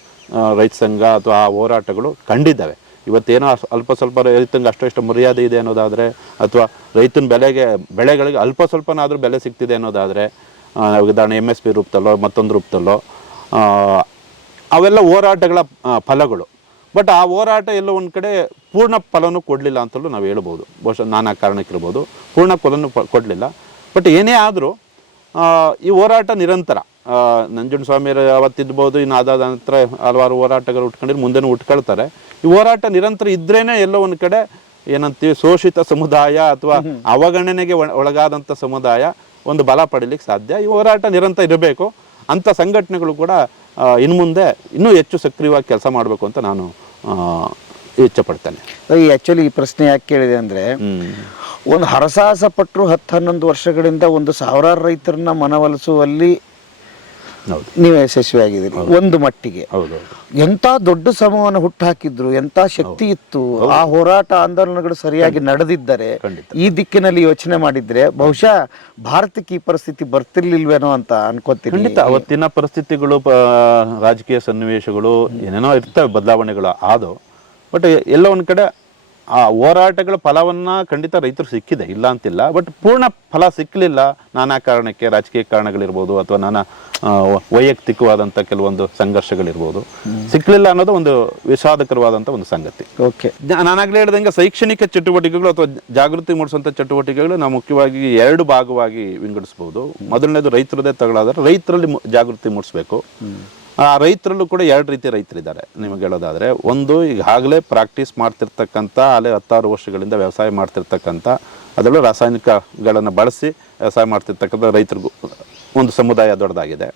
ರೈತ ಸಂಘ ಅಥವಾ ಆ ಹೋರಾಟಗಳು ಕಂಡಿದ್ದಾವೆ. ಇವತ್ತೇನೋ ಅಲ್ಪ ಸ್ವಲ್ಪ ರೈತಂಗೆ ಅಷ್ಟು ಮರ್ಯಾದೆ ಇದೆ ಅನ್ನೋದಾದರೆ ಅಥವಾ ರೈತನ ಬೆಳೆಗಳಿಗೆ ಅಲ್ಪ ಸ್ವಲ್ಪನಾದರೂ ಬೆಲೆ ಸಿಗ್ತಿದೆ ಅನ್ನೋದಾದರೆ, ಉದಾಹರಣೆ MSP ರೂಪದಲ್ಲೋ ಮತ್ತೊಂದು ರೂಪದಲ್ಲೋ, ಅವೆಲ್ಲ ಹೋರಾಟಗಳ ಫಲಗಳು. ಬಟ್ ಆ ಹೋರಾಟ ಎಲ್ಲೋ ಒಂದು ಕಡೆ ಪೂರ್ಣ ಫಲನೂ ಕೊಡಲಿಲ್ಲ ಅಂತಲೂ ನಾವು ಹೇಳ್ಬೋದು. ಬಹುಶಃ ನಾನಾ ಕಾರಣಕ್ಕಿರ್ಬೋದು, ಪೂರ್ಣ ಫಲನೂ ಕೊಡಲಿಲ್ಲ. ಬಟ್ ಏನೇ ಆದರೂ ಈ ಹೋರಾಟ ನಿರಂತರ. ನಂಜುಂಡಸ್ವಾಮಿಯರು ಅವತ್ತಿರ್ಬೋದು, ಇನ್ನು ಅದಾದ ನಂತರ ಹಲವಾರು ಹೋರಾಟಗಳು ಉಟ್ಕೊಂಡಿರು, ಮುಂದೆನೂ ಉಟ್ಕೊಳ್ತಾರೆ. ಈ ಹೋರಾಟ ನಿರಂತರ ಇದ್ರೇನೆ ಎಲ್ಲೋ ಒಂದು ಕಡೆ ಏನಂತೀವಿ ಶೋಷಿತ ಸಮುದಾಯ ಅಥವಾ ಅವಗಣನೆಗೆ ಒಳಗಾದಂಥ ಸಮುದಾಯ ಒಂದು ಬಲ ಪಡೀಲಿಕ್ಕೆ ಸಾಧ್ಯ. ಈ ಹೋರಾಟ ನಿರಂತರ ಇರಬೇಕು. ಅಂಥ ಸಂಘಟನೆಗಳು ಕೂಡ ಇನ್ನು ಮುಂದೆ ಇನ್ನೂ ಹೆಚ್ಚು ಸಕ್ರಿಯವಾಗಿ ಕೆಲಸ ಮಾಡಬೇಕು ಅಂತ ನಾನು ಇಚ್ಛೆ ಪಡ್ತೇನೆ. ಆ್ಯಕ್ಚುಲಿ ಈ ಪ್ರಶ್ನೆ ಯಾಕೆ ಕೇಳಿದೆ ಅಂದರೆ, ಒಂದು ಹರಸಾಹಸ ಪಟ್ಟರು 10-11 ವರ್ಷಗಳಿಂದ ಒಂದು ಸಾವಿರಾರು ರೈತರನ್ನ ಮನವೊಲಿಸುವಲ್ಲಿ ನೀವು ಯಶಸ್ವಿಯಾಗಿದ್ದೀರಿ ಒಂದು ಮಟ್ಟಿಗೆ. ಎಂಥ ದೊಡ್ಡ ಶ್ರಮವನ್ನು ಹುಟ್ಟುಹಾಕಿದ್ರು, ಎಂಥ ಶಕ್ತಿ ಇತ್ತು. ಆ ಹೋರಾಟ ಆಂದೋಲನಗಳು ಸರಿಯಾಗಿ ನಡೆದಿದ್ದರೆ, ಈ ದಿಕ್ಕಿನಲ್ಲಿ ಯೋಚನೆ ಮಾಡಿದ್ರೆ ಬಹುಶಃ ಭಾರತಕ್ಕೆ ಈ ಪರಿಸ್ಥಿತಿ ಬರ್ತಿರ್ಲಿಲ್ವೇನೋ ಅಂತ ಅನ್ಕೋತೀನಿ. ಖಂಡಿತ ಅವತ್ತಿನ ಪರಿಸ್ಥಿತಿಗಳು, ರಾಜಕೀಯ ಸನ್ನಿವೇಶಗಳು ಏನೇನೋ ಇರ್ತವೆ, ಬದಲಾವಣೆಗಳು ಆದವು. ಬಟ್ ಎಲ್ಲ ಒಂದು ಕಡೆ ಆ ಹೋರಾಟಗಳ ಫಲವನ್ನು ಖಂಡಿತ ರೈತರು ಸಿಕ್ಕಿದೆ, ಇಲ್ಲ ಅಂತಿಲ್ಲ. ಬಟ್ ಪೂರ್ಣ ಫಲ ಸಿಕ್ಕಲಿಲ್ಲ. ನಾನಾ ಕಾರಣಕ್ಕೆ, ರಾಜಕೀಯ ಕಾರಣಗಳಿರ್ಬೋದು ಅಥವಾ ನಾನಾ ವೈಯಕ್ತಿಕವಾದಂಥ ಕೆಲವೊಂದು ಸಂಘರ್ಷಗಳಿರ್ಬೋದು, ಸಿಕ್ಕಲಿಲ್ಲ ಅನ್ನೋದು ಒಂದು ವಿಷಾದಕರವಾದಂಥ ಒಂದು ಸಂಗತಿ. ಓಕೆ, ನಾನಾಗಲೇ ಹೇಳಿದಂಗೆ ಶೈಕ್ಷಣಿಕ ಚಟುವಟಿಕೆಗಳು ಅಥವಾ ಜಾಗೃತಿ ಮೂಡಿಸುವಂಥ ಚಟುವಟಿಕೆಗಳು ನಾವು ಮುಖ್ಯವಾಗಿ 2 ಭಾಗವಾಗಿ ವಿಂಗಡಿಸ್ಬೋದು. ಮೊದಲನೇದು ರೈತರದೇ ತಗೊಳ್ಳೋದಾದ್ರೆ ರೈತರಲ್ಲಿ ಜಾಗೃತಿ ಮೂಡಿಸ್ಬೇಕು. ಆ ರೈತರಲ್ಲೂ ಕೂಡ 2 ರೀತಿಯ ರೈತರಿದ್ದಾರೆ. ನಿಮಗೆ ಹೇಳೋದಾದರೆ, ಒಂದು ಈಗಾಗಲೇ ಪ್ರಾಕ್ಟೀಸ್ ಮಾಡ್ತಿರ್ತಕ್ಕಂಥ, ಅಲ್ಲೇ 10 ವರ್ಷಗಳಿಂದ ವ್ಯವಸಾಯ ಮಾಡ್ತಿರ್ತಕ್ಕಂಥ, ಅದರಲ್ಲೂ ರಾಸಾಯನಿಕಗಳನ್ನು ಬಳಸಿ ವ್ಯವಸಾಯ ಮಾಡ್ತಿರ್ತಕ್ಕಂಥ ರೈತರಿಗೂ ಒಂದು ಸಮುದಾಯ ದೊಡ್ಡದಾಗಿದೆ.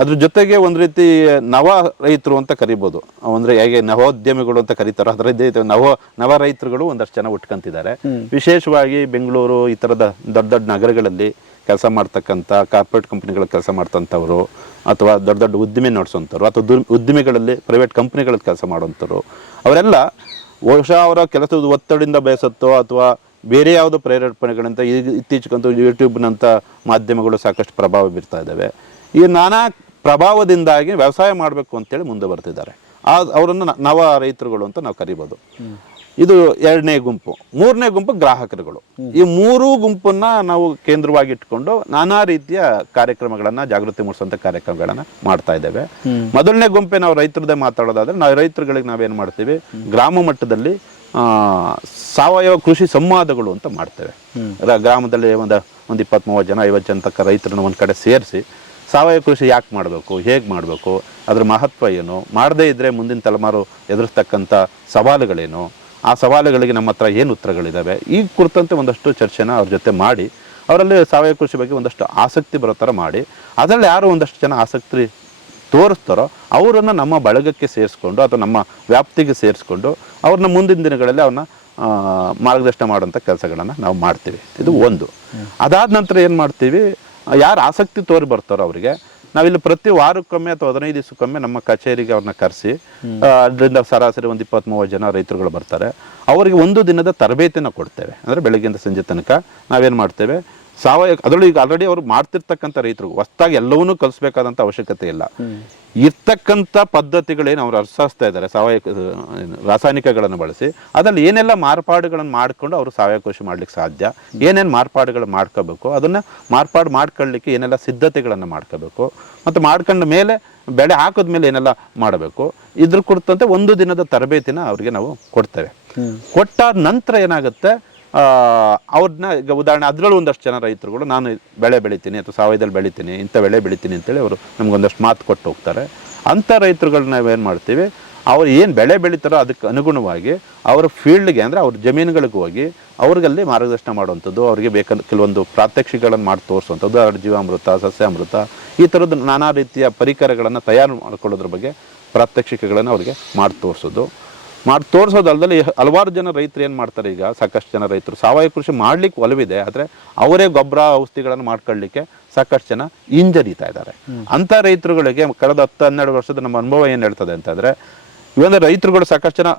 ಅದ್ರ ಜೊತೆಗೆ ಒಂದು ರೀತಿ ನವ ರೈತರು ಅಂತ ಕರಿಬೋದು, ಅಂದರೆ ಹೇಗೆ ನವೋದ್ಯಮಿಗಳು ಅಂತ ಕರೀತಾರೋ ಅದರದ್ದೇ ನವ ರೈತರುಗಳು ಒಂದಷ್ಟು ಜನ ಉಟ್ಕೊಂತಿದ್ದಾರೆ. ವಿಶೇಷವಾಗಿ ಬೆಂಗಳೂರು ಈ ಥರದ ದೊಡ್ಡ ದೊಡ್ಡ ನಗರಗಳಲ್ಲಿ ಕೆಲಸ ಮಾಡ್ತಕ್ಕಂಥ ಕಾರ್ಪೊರೇಟ್ ಕಂಪ್ನಿಗಳಲ್ಲಿ ಕೆಲಸ ಮಾಡ್ತಂಥವ್ರು ಅಥವಾ ದೊಡ್ಡ ದೊಡ್ಡ ಉದ್ದಿಮೆ ನಡೆಸೋಂಥವ್ರು ಅಥವಾ ಉದ್ದಿಮೆಗಳಲ್ಲಿ ಪ್ರೈವೇಟ್ ಕಂಪ್ನಿಗಳಲ್ಲಿ ಕೆಲಸ ಮಾಡೋಂಥವ್ರು, ಅವರೆಲ್ಲ ಬಹುಶಃ ಅವರ ಕೆಲಸದ ಒತ್ತಡದಿಂದ ಬೇಸತ್ತೋ ಅಥವಾ ಬೇರೆ ಯಾವುದೋ ಪ್ರೇರೇಪಣೆಗಳಿಂದ ಇತ್ತೀಚೆಗಂತೂ ಯೂಟ್ಯೂಬ್ನಂಥ ಮಾಧ್ಯಮಗಳು ಸಾಕಷ್ಟು ಪ್ರಭಾವ ಬೀರ್ತಾ ಇದ್ದಾವೆ. ಈ ನಾನಾ ಪ್ರಭಾವದಿಂದಾಗಿ ವ್ಯವಸಾಯ ಮಾಡಬೇಕು ಅಂತೇಳಿ ಮುಂದೆ ಬರ್ತಿದ್ದಾರೆ. ಅವರನ್ನು ನವ ರೈತರುಗಳು ಅಂತ ನಾವು ಕರಿಬೋದು. ಇದು 2ನೇ ಗುಂಪು. 3ನೇ ಗುಂಪು ಗ್ರಾಹಕರುಗಳು. ಈ 3 ಗುಂಪನ್ನ ನಾವು ಕೇಂದ್ರವಾಗಿ ಇಟ್ಕೊಂಡು ನಾನಾ ರೀತಿಯ ಕಾರ್ಯಕ್ರಮಗಳನ್ನ, ಜಾಗೃತಿ ಮೂಡಿಸುವಂತ ಕಾರ್ಯಕ್ರಮಗಳನ್ನ ಮಾಡ್ತಾ ಇದ್ದೇವೆ. ಮೊದಲನೇ ಗುಂಪೆ ನಾವು ರೈತರದೇ ಮಾತಾಡೋದಾದ್ರೆ, ನಾವು ರೈತರುಗಳಿಗೆ ನಾವೇನ್ ಮಾಡ್ತೀವಿ, ಗ್ರಾಮ ಮಟ್ಟದಲ್ಲಿ ಸಾವಯವ ಕೃಷಿ ಸಂವಾದಗಳು ಅಂತ ಮಾಡ್ತೇವೆ. ಗ್ರಾಮದಲ್ಲಿ ಒಂದು 20-30 ಜನ 50 ಜನ ತಕ್ಕ ರೈತರನ್ನ ಒಂದು ಕಡೆ ಸೇರಿಸಿ ಸಾವಯವ ಕೃಷಿ ಯಾಕೆ ಮಾಡಬೇಕು, ಹೇಗೆ ಮಾಡಬೇಕು, ಅದ್ರ ಮಹತ್ವ ಏನು, ಮಾಡದೇ ಇದ್ದರೆ ಮುಂದಿನ ತಲೆಮಾರು ಎದುರಿಸ್ತಕ್ಕಂಥ ಸವಾಲುಗಳೇನು, ಆ ಸವಾಲುಗಳಿಗೆ ನಮ್ಮ ಹತ್ರ ಏನು ಉತ್ತರಗಳಿದ್ದಾವೆ, ಈ ಕುರಿತಂತೆ ಒಂದಷ್ಟು ಚರ್ಚೆನ ಅವ್ರ ಜೊತೆ ಮಾಡಿ ಅವರಲ್ಲಿ ಸಾವಯವ ಕೃಷಿ ಬಗ್ಗೆ ಒಂದಷ್ಟು ಆಸಕ್ತಿ ಬರೋ ಥರ ಮಾಡಿ ಅದರಲ್ಲಿ ಯಾರು ಒಂದಷ್ಟು ಜನ ಆಸಕ್ತಿ ತೋರಿಸ್ತಾರೋ ಅವರನ್ನು ನಮ್ಮ ಬಳಗಕ್ಕೆ ಸೇರಿಸ್ಕೊಂಡು ಅಥವಾ ನಮ್ಮ ವ್ಯಾಪ್ತಿಗೆ ಸೇರಿಸ್ಕೊಂಡು ಅವ್ರನ್ನ ಮುಂದಿನ ದಿನಗಳಲ್ಲಿ ಅವ್ರನ್ನ ಮಾರ್ಗದರ್ಶನ ಮಾಡುವಂಥ ಕೆಲಸಗಳನ್ನು ನಾವು ಮಾಡ್ತೀವಿ. ಇದು ಒಂದು. ಅದಾದ ನಂತರ ಏನು ಮಾಡ್ತೀವಿ, ಯಾರು ಆಸಕ್ತಿ ತೋರಿ ಬರ್ತಾರೋ ಅವರಿಗೆ ನಾವಿಲ್ಲಿ ಪ್ರತಿ ವಾರಕ್ಕೊಮ್ಮೆ ಅಥವಾ 15 ದಿವಸಕ್ಕೊಮ್ಮೆ ನಮ್ಮ ಕಚೇರಿಗೆ ಅವ್ರನ್ನ ಕರೆಸಿ ಅದರಿಂದ ಸರಾಸರಿ 20-30 ಜನ ರೈತರುಗಳು ಬರ್ತಾರೆ. ಅವರಿಗೆ 1 ದಿನದ ತರಬೇತಿನ ಕೊಡ್ತೇವೆ. ಅಂದರೆ ಬೆಳಗ್ಗೆಯಿಂದ ಸಂಜೆ ತನಕ ನಾವೇನು ಮಾಡ್ತೇವೆ, ಸಾವಯವ ಅದರಲ್ಲೂ ಈಗ ಆಲ್ರೆಡಿ ಅವರು ಮಾಡ್ತಿರ್ತಕ್ಕಂಥ ರೈತರು ಹೊಸದಾಗಿ ಎಲ್ಲವನ್ನೂ ಕಲಿಸ್ಬೇಕಾದಂಥ ಅವಶ್ಯಕತೆ ಇಲ್ಲ. ಇರ್ತಕ್ಕಂಥ ಪದ್ಧತಿಗಳೇನು ಅವ್ರು ಅನುಸರಿಸ್ತಾ ಇದ್ದಾರೆ ಸಾವಯವ ರಾಸಾಯನಿಕಗಳನ್ನು ಬಳಸಿ ಅದರಲ್ಲಿ ಏನೆಲ್ಲ ಮಾರ್ಪಾಡುಗಳನ್ನು ಮಾಡಿಕೊಂಡು ಅವರು ಸಾವಯವ ಕೃಷಿ ಮಾಡ್ಲಿಕ್ಕೆ ಸಾಧ್ಯ, ಏನೇನು ಮಾರ್ಪಾಡುಗಳು ಮಾಡ್ಕೋಬೇಕು, ಅದನ್ನು ಮಾರ್ಪಾಡು ಮಾಡ್ಕೊಳ್ಳಿಕ್ಕೆ ಏನೆಲ್ಲ ಸಿದ್ಧತೆಗಳನ್ನು ಮಾಡ್ಕೋಬೇಕು, ಮತ್ತು ಮಾಡ್ಕೊಂಡ ಮೇಲೆ ಬೆಳೆ ಹಾಕಿದ ಮೇಲೆ ಏನೆಲ್ಲ ಮಾಡಬೇಕು, ಇದ್ರ ಕುರಿತಂತೆ 1 ದಿನದ ತರಬೇತಿನ ಅವರಿಗೆ ನಾವು ಕೊಡ್ತೇವೆ. ಕೊಟ್ಟಾದ ನಂತರ ಏನಾಗುತ್ತೆ, ಅವ್ರನ್ನ ಈಗ ಉದಾಹರಣೆ ಅದರಲ್ಲೂ ಒಂದಷ್ಟು ಜನ ರೈತರುಗಳು ನಾನು ಬೆಳೆ ಬೆಳಿತೀನಿ ಅಥವಾ ಸಾವಯವದಲ್ಲಿ ಬೆಳಿತೀನಿ, ಇಂಥ ಬೆಳೆ ಬೆಳಿತೀನಿ ಅಂತೇಳಿ ಅವರು ನಮಗೊಂದಷ್ಟು ಮಾತು ಕೊಟ್ಟು ಹೋಗ್ತಾರೆ. ಅಂಥ ರೈತರುಗಳನ್ನ ನಾವೇನು ಮಾಡ್ತೀವಿ, ಅವ್ರು ಏನು ಬೆಳೆ ಬೆಳೀತಾರೋ ಅದಕ್ಕೆ ಅನುಗುಣವಾಗಿ ಅವರ ಫೀಲ್ಡ್ಗೆ ಅಂದರೆ ಅವ್ರ ಜಮೀನುಗಳಿಗೆ ಹೋಗಿ ಅವ್ರಿಗಲ್ಲಿ ಮಾರ್ಗದರ್ಶನ ಮಾಡುವಂಥದ್ದು, ಅವರಿಗೆ ಬೇಕಾದ ಕೆಲವೊಂದು ಪ್ರಾತ್ಯಕ್ಷಿಕೆಗಳನ್ನು ಮಾಡಿ ತೋರಿಸುವಂಥದ್ದು, ಅವ್ರ ಜೀವಾಮೃತ, ಸಸ್ಯಾಮೃತ, ಈ ಥರದ್ದು ನಾನಾ ರೀತಿಯ ಪರಿಕರಗಳನ್ನು ತಯಾರು ಮಾಡ್ಕೊಳ್ಳೋದ್ರ ಬಗ್ಗೆ ಪ್ರಾತ್ಯಕ್ಷಿಕೆಗಳನ್ನು ಅವರಿಗೆ ಮಾಡಿ ತೋರಿಸೋದಲ್ಲದೆ ಹಲವಾರು ಜನ ರೈತರು ಏನು ಮಾಡ್ತಾರೆ, ಈಗ ಸಾಕಷ್ಟು ಜನ ರೈತರು ಸಾವಯವ ಕೃಷಿ ಮಾಡ್ಲಿಕ್ಕೆ ಒಲವಿದೆ, ಆದರೆ ಅವರೇ ಗೊಬ್ಬರ ಔಷಧಿಗಳನ್ನು ಮಾಡ್ಕೊಳ್ಳಿಕ್ಕೆ ಸಾಕಷ್ಟು ಜನ ಹಿಂಜರಿತಾ ಇದ್ದಾರೆ. ಅಂಥ ರೈತರುಗಳಿಗೆ ಕಳೆದ 10-12 ವರ್ಷದ ನಮ್ಮ ಅನುಭವ ಏನು ಹೇಳ್ತದೆ ಅಂತಂದರೆ, ಇವಂದ್ರೆ ರೈತರುಗಳು ಸಾಕಷ್ಟು ಜನ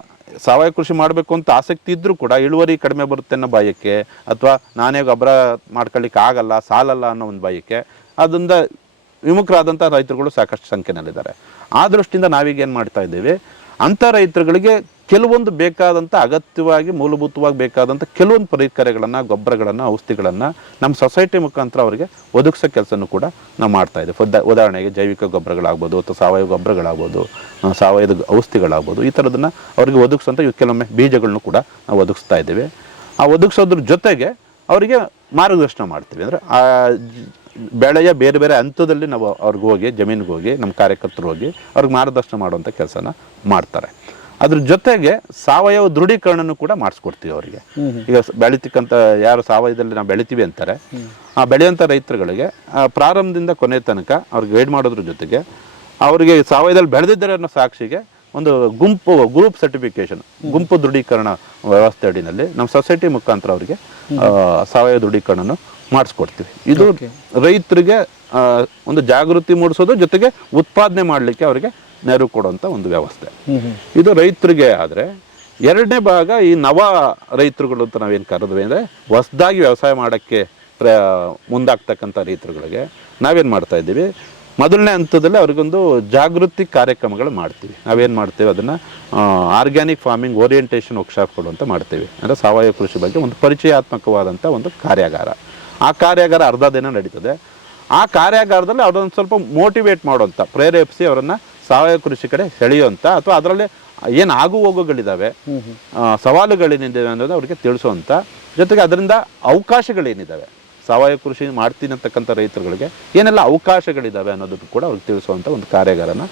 ಸಾವಯವ ಕೃಷಿ ಮಾಡಬೇಕು ಅಂತ ಆಸಕ್ತಿ ಇದ್ದರೂ ಕೂಡ ಇಳುವರಿ ಕಡಿಮೆ ಬರುತ್ತೆ ಅನ್ನೋ ಭಯಕ್ಕೆ, ಅಥವಾ ನಾನೇ ಗೊಬ್ಬರ ಮಾಡ್ಕೊಳ್ಳಿಕ್ಕೆ ಆಗಲ್ಲ, ಸಾಲಲ್ಲ ಅನ್ನೋ ಒಂದು ಭಯಕ್ಕೆ ಅದರಿಂದ ವಿಮುಖರಾದಂಥ ರೈತರುಗಳು ಸಾಕಷ್ಟು ಸಂಖ್ಯೆನಲ್ಲಿದ್ದಾರೆ. ಆ ದೃಷ್ಟಿಯಿಂದ ನಾವೀಗ ಏನು ಮಾಡ್ತಾ ಇದ್ದೀವಿ, ಅಂಥ ರೈತರುಗಳಿಗೆ ಕೆಲವೊಂದು ಬೇಕಾದಂಥ ಅಗತ್ಯವಾಗಿ ಮೂಲಭೂತವಾಗಿ ಬೇಕಾದಂಥ ಕೆಲವೊಂದು ಪರಿಕರಗಳನ್ನು, ಗೊಬ್ಬರಗಳನ್ನು, ಔಷಧಿಗಳನ್ನು ನಮ್ಮ ಸೊಸೈಟಿ ಮುಖಾಂತರ ಅವರಿಗೆ ಒದಗಿಸೋ ಕೆಲಸನೂ ಕೂಡ ನಾವು ಮಾಡ್ತಾಯಿದ್ದೀವಿ. ಉದಾಹರಣೆಗೆ ಜೈವಿಕ ಗೊಬ್ಬರಗಳಾಗ್ಬೋದು, ಅಥವಾ ಸಾವಯವ ಗೊಬ್ಬರಗಳಾಗ್ಬೋದು, ಸಾವಯವ ಔಷಧಿಗಳಾಗ್ಬೋದು, ಈ ಥರದನ್ನು ಅವರಿಗೆ ಒದಗಿಸೋಂಥ ಕೆಲವೊಮ್ಮೆ ಬೀಜಗಳನ್ನು ಕೂಡ ನಾವು ಒದಗಿಸ್ತಾ ಇದ್ದೀವಿ. ಆ ಒದಗಿಸೋದ್ರ ಜೊತೆಗೆ ಅವರಿಗೆ ಮಾರ್ಗದರ್ಶನ ಮಾಡ್ತೀವಿ. ಅಂದರೆ ಆ ಬೆಳೆಯ ಬೇರೆ ಬೇರೆ ಹಂತದಲ್ಲಿ ನಾವು ಅವ್ರಿಗೆ ಹೋಗಿ ಜಮೀನಿಗೆ ಹೋಗಿ ನಮ್ಮ ಕಾರ್ಯಕರ್ತರು ಹೋಗಿ ಅವ್ರಿಗೆ ಮಾರ್ಗದರ್ಶನ ಮಾಡುವಂಥ ಕೆಲಸನ ಮಾಡ್ತಾರೆ. ಅದ್ರ ಜೊತೆಗೆ ಸಾವಯವ ದೃಢೀಕರಣನೂ ಕೂಡ ಮಾಡಿಸ್ಕೊಡ್ತೀವಿ ಅವರಿಗೆ. ಈಗ ಬೆಳಿತಕ್ಕಂಥ ಯಾರು ಸಾವಯವದಲ್ಲಿ ನಾವು ಬೆಳಿತೀವಿ ಅಂತಾರೆ, ಆ ಬೆಳೆಯುವಂಥ ರೈತರುಗಳಿಗೆ ಪ್ರಾರಂಭದಿಂದ ಕೊನೆ ತನಕ ಅವ್ರಿಗೆ ಗೈಡ್ ಮಾಡೋದ್ರ ಜೊತೆಗೆ ಅವರಿಗೆ ಸಾವಯವದಲ್ಲಿ ಬೆಳೆದಿದ್ದಾರೆ ಅನ್ನೋ ಸಾಕ್ಷಿಗೆ ಒಂದು ಗ್ರೂಪ್ ಸರ್ಟಿಫಿಕೇಶನ್, ಗುಂಪು ದೃಢೀಕರಣ ವ್ಯವಸ್ಥೆ ಅಡಿನಲ್ಲಿ ನಮ್ಮ ಸೊಸೈಟಿ ಮುಖಾಂತರ ಅವರಿಗೆ ಸಾವಯವ ದೃಢೀಕರಣನು ಮಾಡಿಸ್ಕೊಡ್ತೀವಿ. ಇದು ರೈತರಿಗೆ ಒಂದು ಜಾಗೃತಿ ಮೂಡಿಸೋದು ಜೊತೆಗೆ ಉತ್ಪಾದನೆ ಮಾಡಲಿಕ್ಕೆ ಅವರಿಗೆ ನೆರವು ಕೊಡುವಂಥ ಒಂದು ವ್ಯವಸ್ಥೆ. ಇದು ರೈತರಿಗೆ. ಆದರೆ ಎರಡನೇ ಭಾಗ ಈ ನವ ರೈತರುಗಳು ಅಂತ ನಾವೇನು ಕರೆದ್ವಿ ಅಂದರೆ, ಹೊಸದಾಗಿ ವ್ಯವಸಾಯ ಮಾಡೋಕ್ಕೆ ಮುಂದಾಗ್ತಕ್ಕಂಥ ರೈತರುಗಳಿಗೆ ನಾವೇನು ಮಾಡ್ತಾ ಇದ್ದೀವಿ, ಮೊದಲನೇ ಹಂತದಲ್ಲಿ ಅವ್ರಿಗೊಂದು ಜಾಗೃತಿ ಕಾರ್ಯಕ್ರಮಗಳು ಮಾಡ್ತೀವಿ. ನಾವೇನು ಮಾಡ್ತೀವಿ, ಅದನ್ನು ಆರ್ಗ್ಯಾನಿಕ್ ಫಾರ್ಮಿಂಗ್ ಓರಿಯೆಂಟೇಷನ್ ವರ್ಕ್ಶಾಪ್ಗಳು ಅಂತ ಮಾಡ್ತೀವಿ. ಅಂದರೆ ಸಾವಯವ ಕೃಷಿ ಬಗ್ಗೆ ಒಂದು ಪರಿಚಯಾತ್ಮಕವಾದಂಥ ಒಂದು ಕಾರ್ಯಾಗಾರ. ಆ ಕಾರ್ಯಾಗಾರ ಅರ್ಧ ದಿನ ನಡೀತದೆ. ಆ ಕಾರ್ಯಾಗಾರದಲ್ಲಿ ಅವ್ರನ್ನ ಸ್ವಲ್ಪ ಮೋಟಿವೇಟ್ ಮಾಡುವಂಥ, ಪ್ರೇರೇಪಿಸಿ ಅವರನ್ನು ಸಾವಯವ ಕೃಷಿ ಕಡೆ ಸೆಳೆಯುವಂಥ, ಅಥವಾ ಅದರಲ್ಲಿ ಏನು ಆಗು ಹೋಗುಗಳಿದ್ದಾವೆ, ಸವಾಲುಗಳೇನಿದ್ದಾವೆ ಅನ್ನೋದು ಅವ್ರಿಗೆ ತಿಳಿಸುವಂಥ, ಜೊತೆಗೆ ಅದರಿಂದ ಅವಕಾಶಗಳೇನಿದ್ದಾವೆ, ಸಾವಯವ ಕೃಷಿ ಮಾಡ್ತೀನಿ ಅಂತಕ್ಕಂಥ ರೈತರುಗಳಿಗೆ ಏನೆಲ್ಲ ಅವಕಾಶಗಳಿದ್ದಾವೆ ಅನ್ನೋದನ್ನು ಕೂಡ ಅವ್ರಿಗೆ ತಿಳಿಸುವಂಥ ಒಂದು ಕಾರ್ಯಾಗಾರನ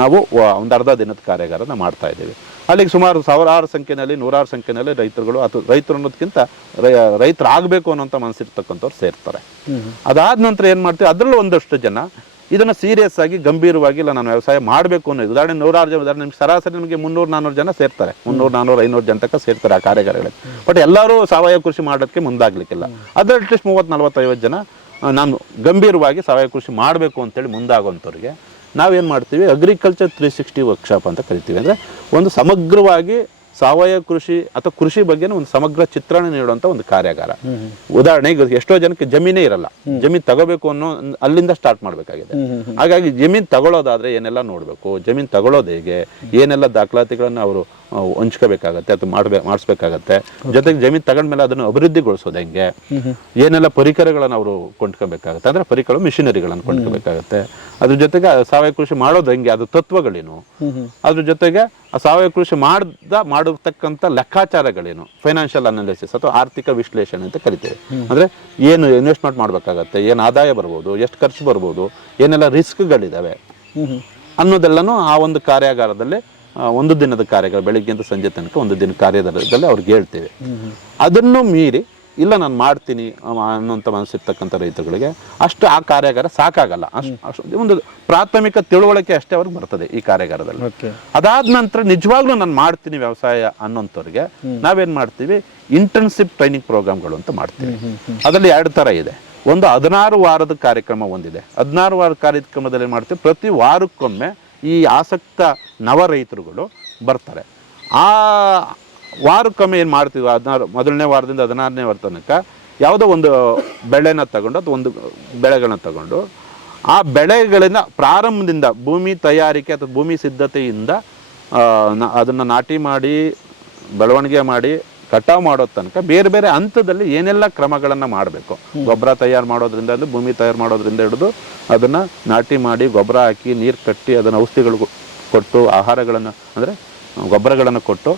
ನಾವು ಒಂದು ಅರ್ಧ ದಿನದ ಕಾರ್ಯಾಗಾರನ ಮಾಡ್ತಾ ಇದ್ದೀವಿ. ಅಲ್ಲಿಗೆ ಸುಮಾರು 1000 ಸಂಖ್ಯೆಯಲ್ಲಿ 100 ಸಂಖ್ಯೆಯಲ್ಲಿ ರೈತರುಗಳು, ಅಥವಾ ರೈತರು ಅನ್ನೋದಕ್ಕಿಂತ ರೈತರಾಗಬೇಕು ಅನ್ನೋಂಥ ಮನಸ್ಸಿರ್ತಕ್ಕಂಥವ್ರು ಸೇರ್ತಾರೆ. ಅದಾದ ನಂತರ ಏನು ಮಾಡ್ತೀವಿ, ಅದರಲ್ಲೂ ಒಂದಷ್ಟು ಜನ ಇದನ್ನು ಸೀರಿಯಸ್ ಆಗಿ ಗಂಭೀರವಾಗಿ ಇಲ್ಲ ನಾನು ವ್ಯವಸಾಯ ಮಾಡಬೇಕು ಅನ್ನೋದು. ಉದಾಹರಣೆ 100 ಜನ, ಉದಾಹರಣೆ ನಿಮ್ಗೆ ಸರಾಸರಿ ನಿಮಗೆ 300-400 ಜನ ಸೇರ್ತಾರೆ, 300-400-500 ಜನ ತನಕ ಸೇರ್ತಾರೆ ಆ ಕಾರ್ಯಾಗಾರಗಳಿಗೆ. ಬಟ್ ಎಲ್ಲರೂ ಸಾವಯವ ಕೃಷಿ ಮಾಡೋದಕ್ಕೆ ಮುಂದಾಗಲಿಕ್ಕಿಲ್ಲ. ಅದು ಅಟ್ಲೀಸ್ಟ್ 30-40-50 ಜನ ನಾನು ಗಂಭೀರವಾಗಿ ಸಾವಯವ ಕೃಷಿ ಮಾಡಬೇಕು ಅಂತೇಳಿ ಮುಂದಾಗುವಂಥವ್ರಿಗೆ ನಾವೇನು ಮಾಡ್ತೀವಿ, ಅಗ್ರಿಕಲ್ಚರ್ 360 ವರ್ಕ್ಶಾಪ್ ಅಂತ ಕರಿತೀವಿ. ಅಂದರೆ ಒಂದು ಸಮಗ್ರವಾಗಿ ಸಾವಯವ ಕೃಷಿ ಅಥವಾ ಕೃಷಿ ಬಗ್ಗೆ ಒಂದು ಸಮಗ್ರ ಚಿತ್ರಣ ನೀಡುವಂಥ ಒಂದು ಕಾರ್ಯಾಗಾರ. ಉದಾಹರಣೆಗೆ ಎಷ್ಟೋ ಜನಕ್ಕೆ ಜಮೀನೇ ಇರಲ್ಲ, ಜಮೀನು ತಗೋಬೇಕು ಅನ್ನೋ ಅಲ್ಲಿಂದ ಸ್ಟಾರ್ಟ್ ಮಾಡಬೇಕಾಗಿದೆ. ಹಾಗಾಗಿ ಜಮೀನು ತಗೊಳ್ಳೋದಾದ್ರೆ ಏನೆಲ್ಲ ನೋಡಬೇಕು, ಜಮೀನು ತಗೊಳ್ಳೋದು ಹೇಗೆ, ಏನೆಲ್ಲ ದಾಖಲಾತಿಗಳನ್ನು ಅವರು ಹಂಚ್ಕೋಬೇಕಾಗತ್ತೆ ಅಥವಾ ಮಾಡಿಸ್ಬೇಕಾಗತ್ತೆ. ಜೊತೆಗೆ ಜಮೀನು ತಗೊಂಡ್ಮೇಲೆ ಅದನ್ನು ಅಭಿವೃದ್ಧಿಗೊಳಿಸೋದು ಹೆಂಗೆ, ಏನೆಲ್ಲ ಪರಿಕರಗಳನ್ನು ಅವರು ಕೊಂಡ್ಕೋಬೇಕಾಗತ್ತೆ, ಅಂದರೆ ಪರಿಕರ ಮಿಷಿನರಿಗಳನ್ನು ಕೊಂಡ್ಕೋಬೇಕಾಗತ್ತೆ. ಅದ್ರ ಜೊತೆಗೆ ಸಾವಯವ ಕೃಷಿ ಮಾಡೋದು ಹೆಂಗೆ, ಅದು ತತ್ವಗಳೇನು, ಅದ್ರ ಜೊತೆಗೆ ಆ ಸಾವಯವ ಕೃಷಿ ಮಾಡತಕ್ಕಂಥ ಲೆಕ್ಕಾಚಾರಗಳೇನು, ಫೈನಾನ್ಷಿಯಲ್ ಅನಾಲಿಸಿಸ್ ಅಥವಾ ಆರ್ಥಿಕ ವಿಶ್ಲೇಷಣೆ ಅಂತ ಕರಿತೇವೆ. ಅಂದರೆ ಏನು ಇನ್ವೆಸ್ಟ್ಮೆಂಟ್ ಮಾಡಬೇಕಾಗತ್ತೆ, ಏನು ಆದಾಯ ಬರ್ಬೋದು, ಎಷ್ಟು ಖರ್ಚು ಬರ್ಬೋದು, ಏನೆಲ್ಲ ರಿಸ್ಕ್ಗಳಿದ್ದಾವೆ ಅನ್ನೋದೆಲ್ಲನೂ ಆ ಒಂದು ಕಾರ್ಯಾಗಾರದಲ್ಲಿ, ಒಂದು ದಿನದ ಕಾರ್ಯಾಗಾರ, ಬೆಳಿಗ್ಗೆಯಿಂದ ಸಂಜೆ ತನಕ ಒಂದು ದಿನ ಕಾರ್ಯಾಗಾರದಲ್ಲಿ ಅವ್ರಿಗೆ ಹೇಳ್ತೇವೆ. ಅದನ್ನು ಮೀರಿ ಇಲ್ಲ ನಾನು ಮಾಡ್ತೀನಿ ಅನ್ನೋಂಥ ಮನಸ್ಸಿರ್ತಕ್ಕಂಥ ರೈತರುಗಳಿಗೆ ಅಷ್ಟು ಆ ಕಾರ್ಯಾಗಾರ ಸಾಕಾಗಲ್ಲ. ಅಷ್ಟು ಒಂದು ಪ್ರಾಥಮಿಕ ತಿಳುವಳಿಕೆ ಅಷ್ಟೇ ಅವ್ರಿಗೆ ಬರ್ತದೆ ಈ ಕಾರ್ಯಾಗಾರದಲ್ಲಿ. ಅದಾದ ನಂತರ ನಿಜವಾಗ್ಲೂ ನಾನು ಮಾಡ್ತೀನಿ ವ್ಯವಸಾಯ ಅನ್ನೋಂಥವ್ರಿಗೆ ನಾವೇನು ಮಾಡ್ತೀವಿ, ಇಂಟರ್ನ್ಶಿಪ್ ಟ್ರೈನಿಂಗ್ ಪ್ರೋಗ್ರಾಮ್ಗಳು ಅಂತ ಮಾಡ್ತೀವಿ. ಅದರಲ್ಲಿ 2 ಥರ ಇದೆ. ಒಂದು 16 ವಾರದ ಕಾರ್ಯಕ್ರಮ ಒಂದಿದೆ. 16 ವಾರದ ಕಾರ್ಯಕ್ರಮದಲ್ಲಿ ಮಾಡ್ತೀವಿ, ಪ್ರತಿ ವಾರಕ್ಕೊಮ್ಮೆ ಈ ಆಸಕ್ತ ನವ ರೈತರುಗಳು ಬರ್ತಾರೆ. ಆ ವಾರಕ್ಕೊಮ್ಮೆ ಏನು ಮಾಡ್ತೀವಿ, 16 ಮೊದಲನೇ ವಾರದಿಂದ 16ನೇ ವಾರ ತನಕ ಯಾವುದೋ ಒಂದು ಬೆಳೆನ ತಗೊಂಡು ಅಥವಾ ಒಂದು ಬೆಳೆಗಳನ್ನ ತಗೊಂಡು ಆ ಬೆಳೆಗಳಿಂದ ಪ್ರಾರಂಭದಿಂದ ಭೂಮಿ ತಯಾರಿಕೆ ಅಥವಾ ಭೂಮಿ ಸಿದ್ಧತೆಯಿಂದ ಅದನ್ನು ನಾಟಿ ಮಾಡಿ ಬೆಳವಣಿಗೆ ಮಾಡಿ ಕಟಾವು ಮಾಡೋ ತನಕ ಬೇರೆ ಬೇರೆ ಹಂತದಲ್ಲಿ ಏನೆಲ್ಲ ಕ್ರಮಗಳನ್ನು ಮಾಡಬೇಕು. ಗೊಬ್ಬರ ತಯಾರು ಮಾಡೋದ್ರಿಂದ ಭೂಮಿ ತಯಾರು ಮಾಡೋದ್ರಿಂದ ಹಿಡಿದು ಅದನ್ನು ನಾಟಿ ಮಾಡಿ ಗೊಬ್ಬರ ಹಾಕಿ ನೀರು ಕಟ್ಟಿ ಅದನ್ನು ಔಷಧಿಗಳು ಕೊಟ್ಟು ಆಹಾರಗಳನ್ನು ಅಂದರೆ ಗೊಬ್ಬರಗಳನ್ನು ಕೊಟ್ಟು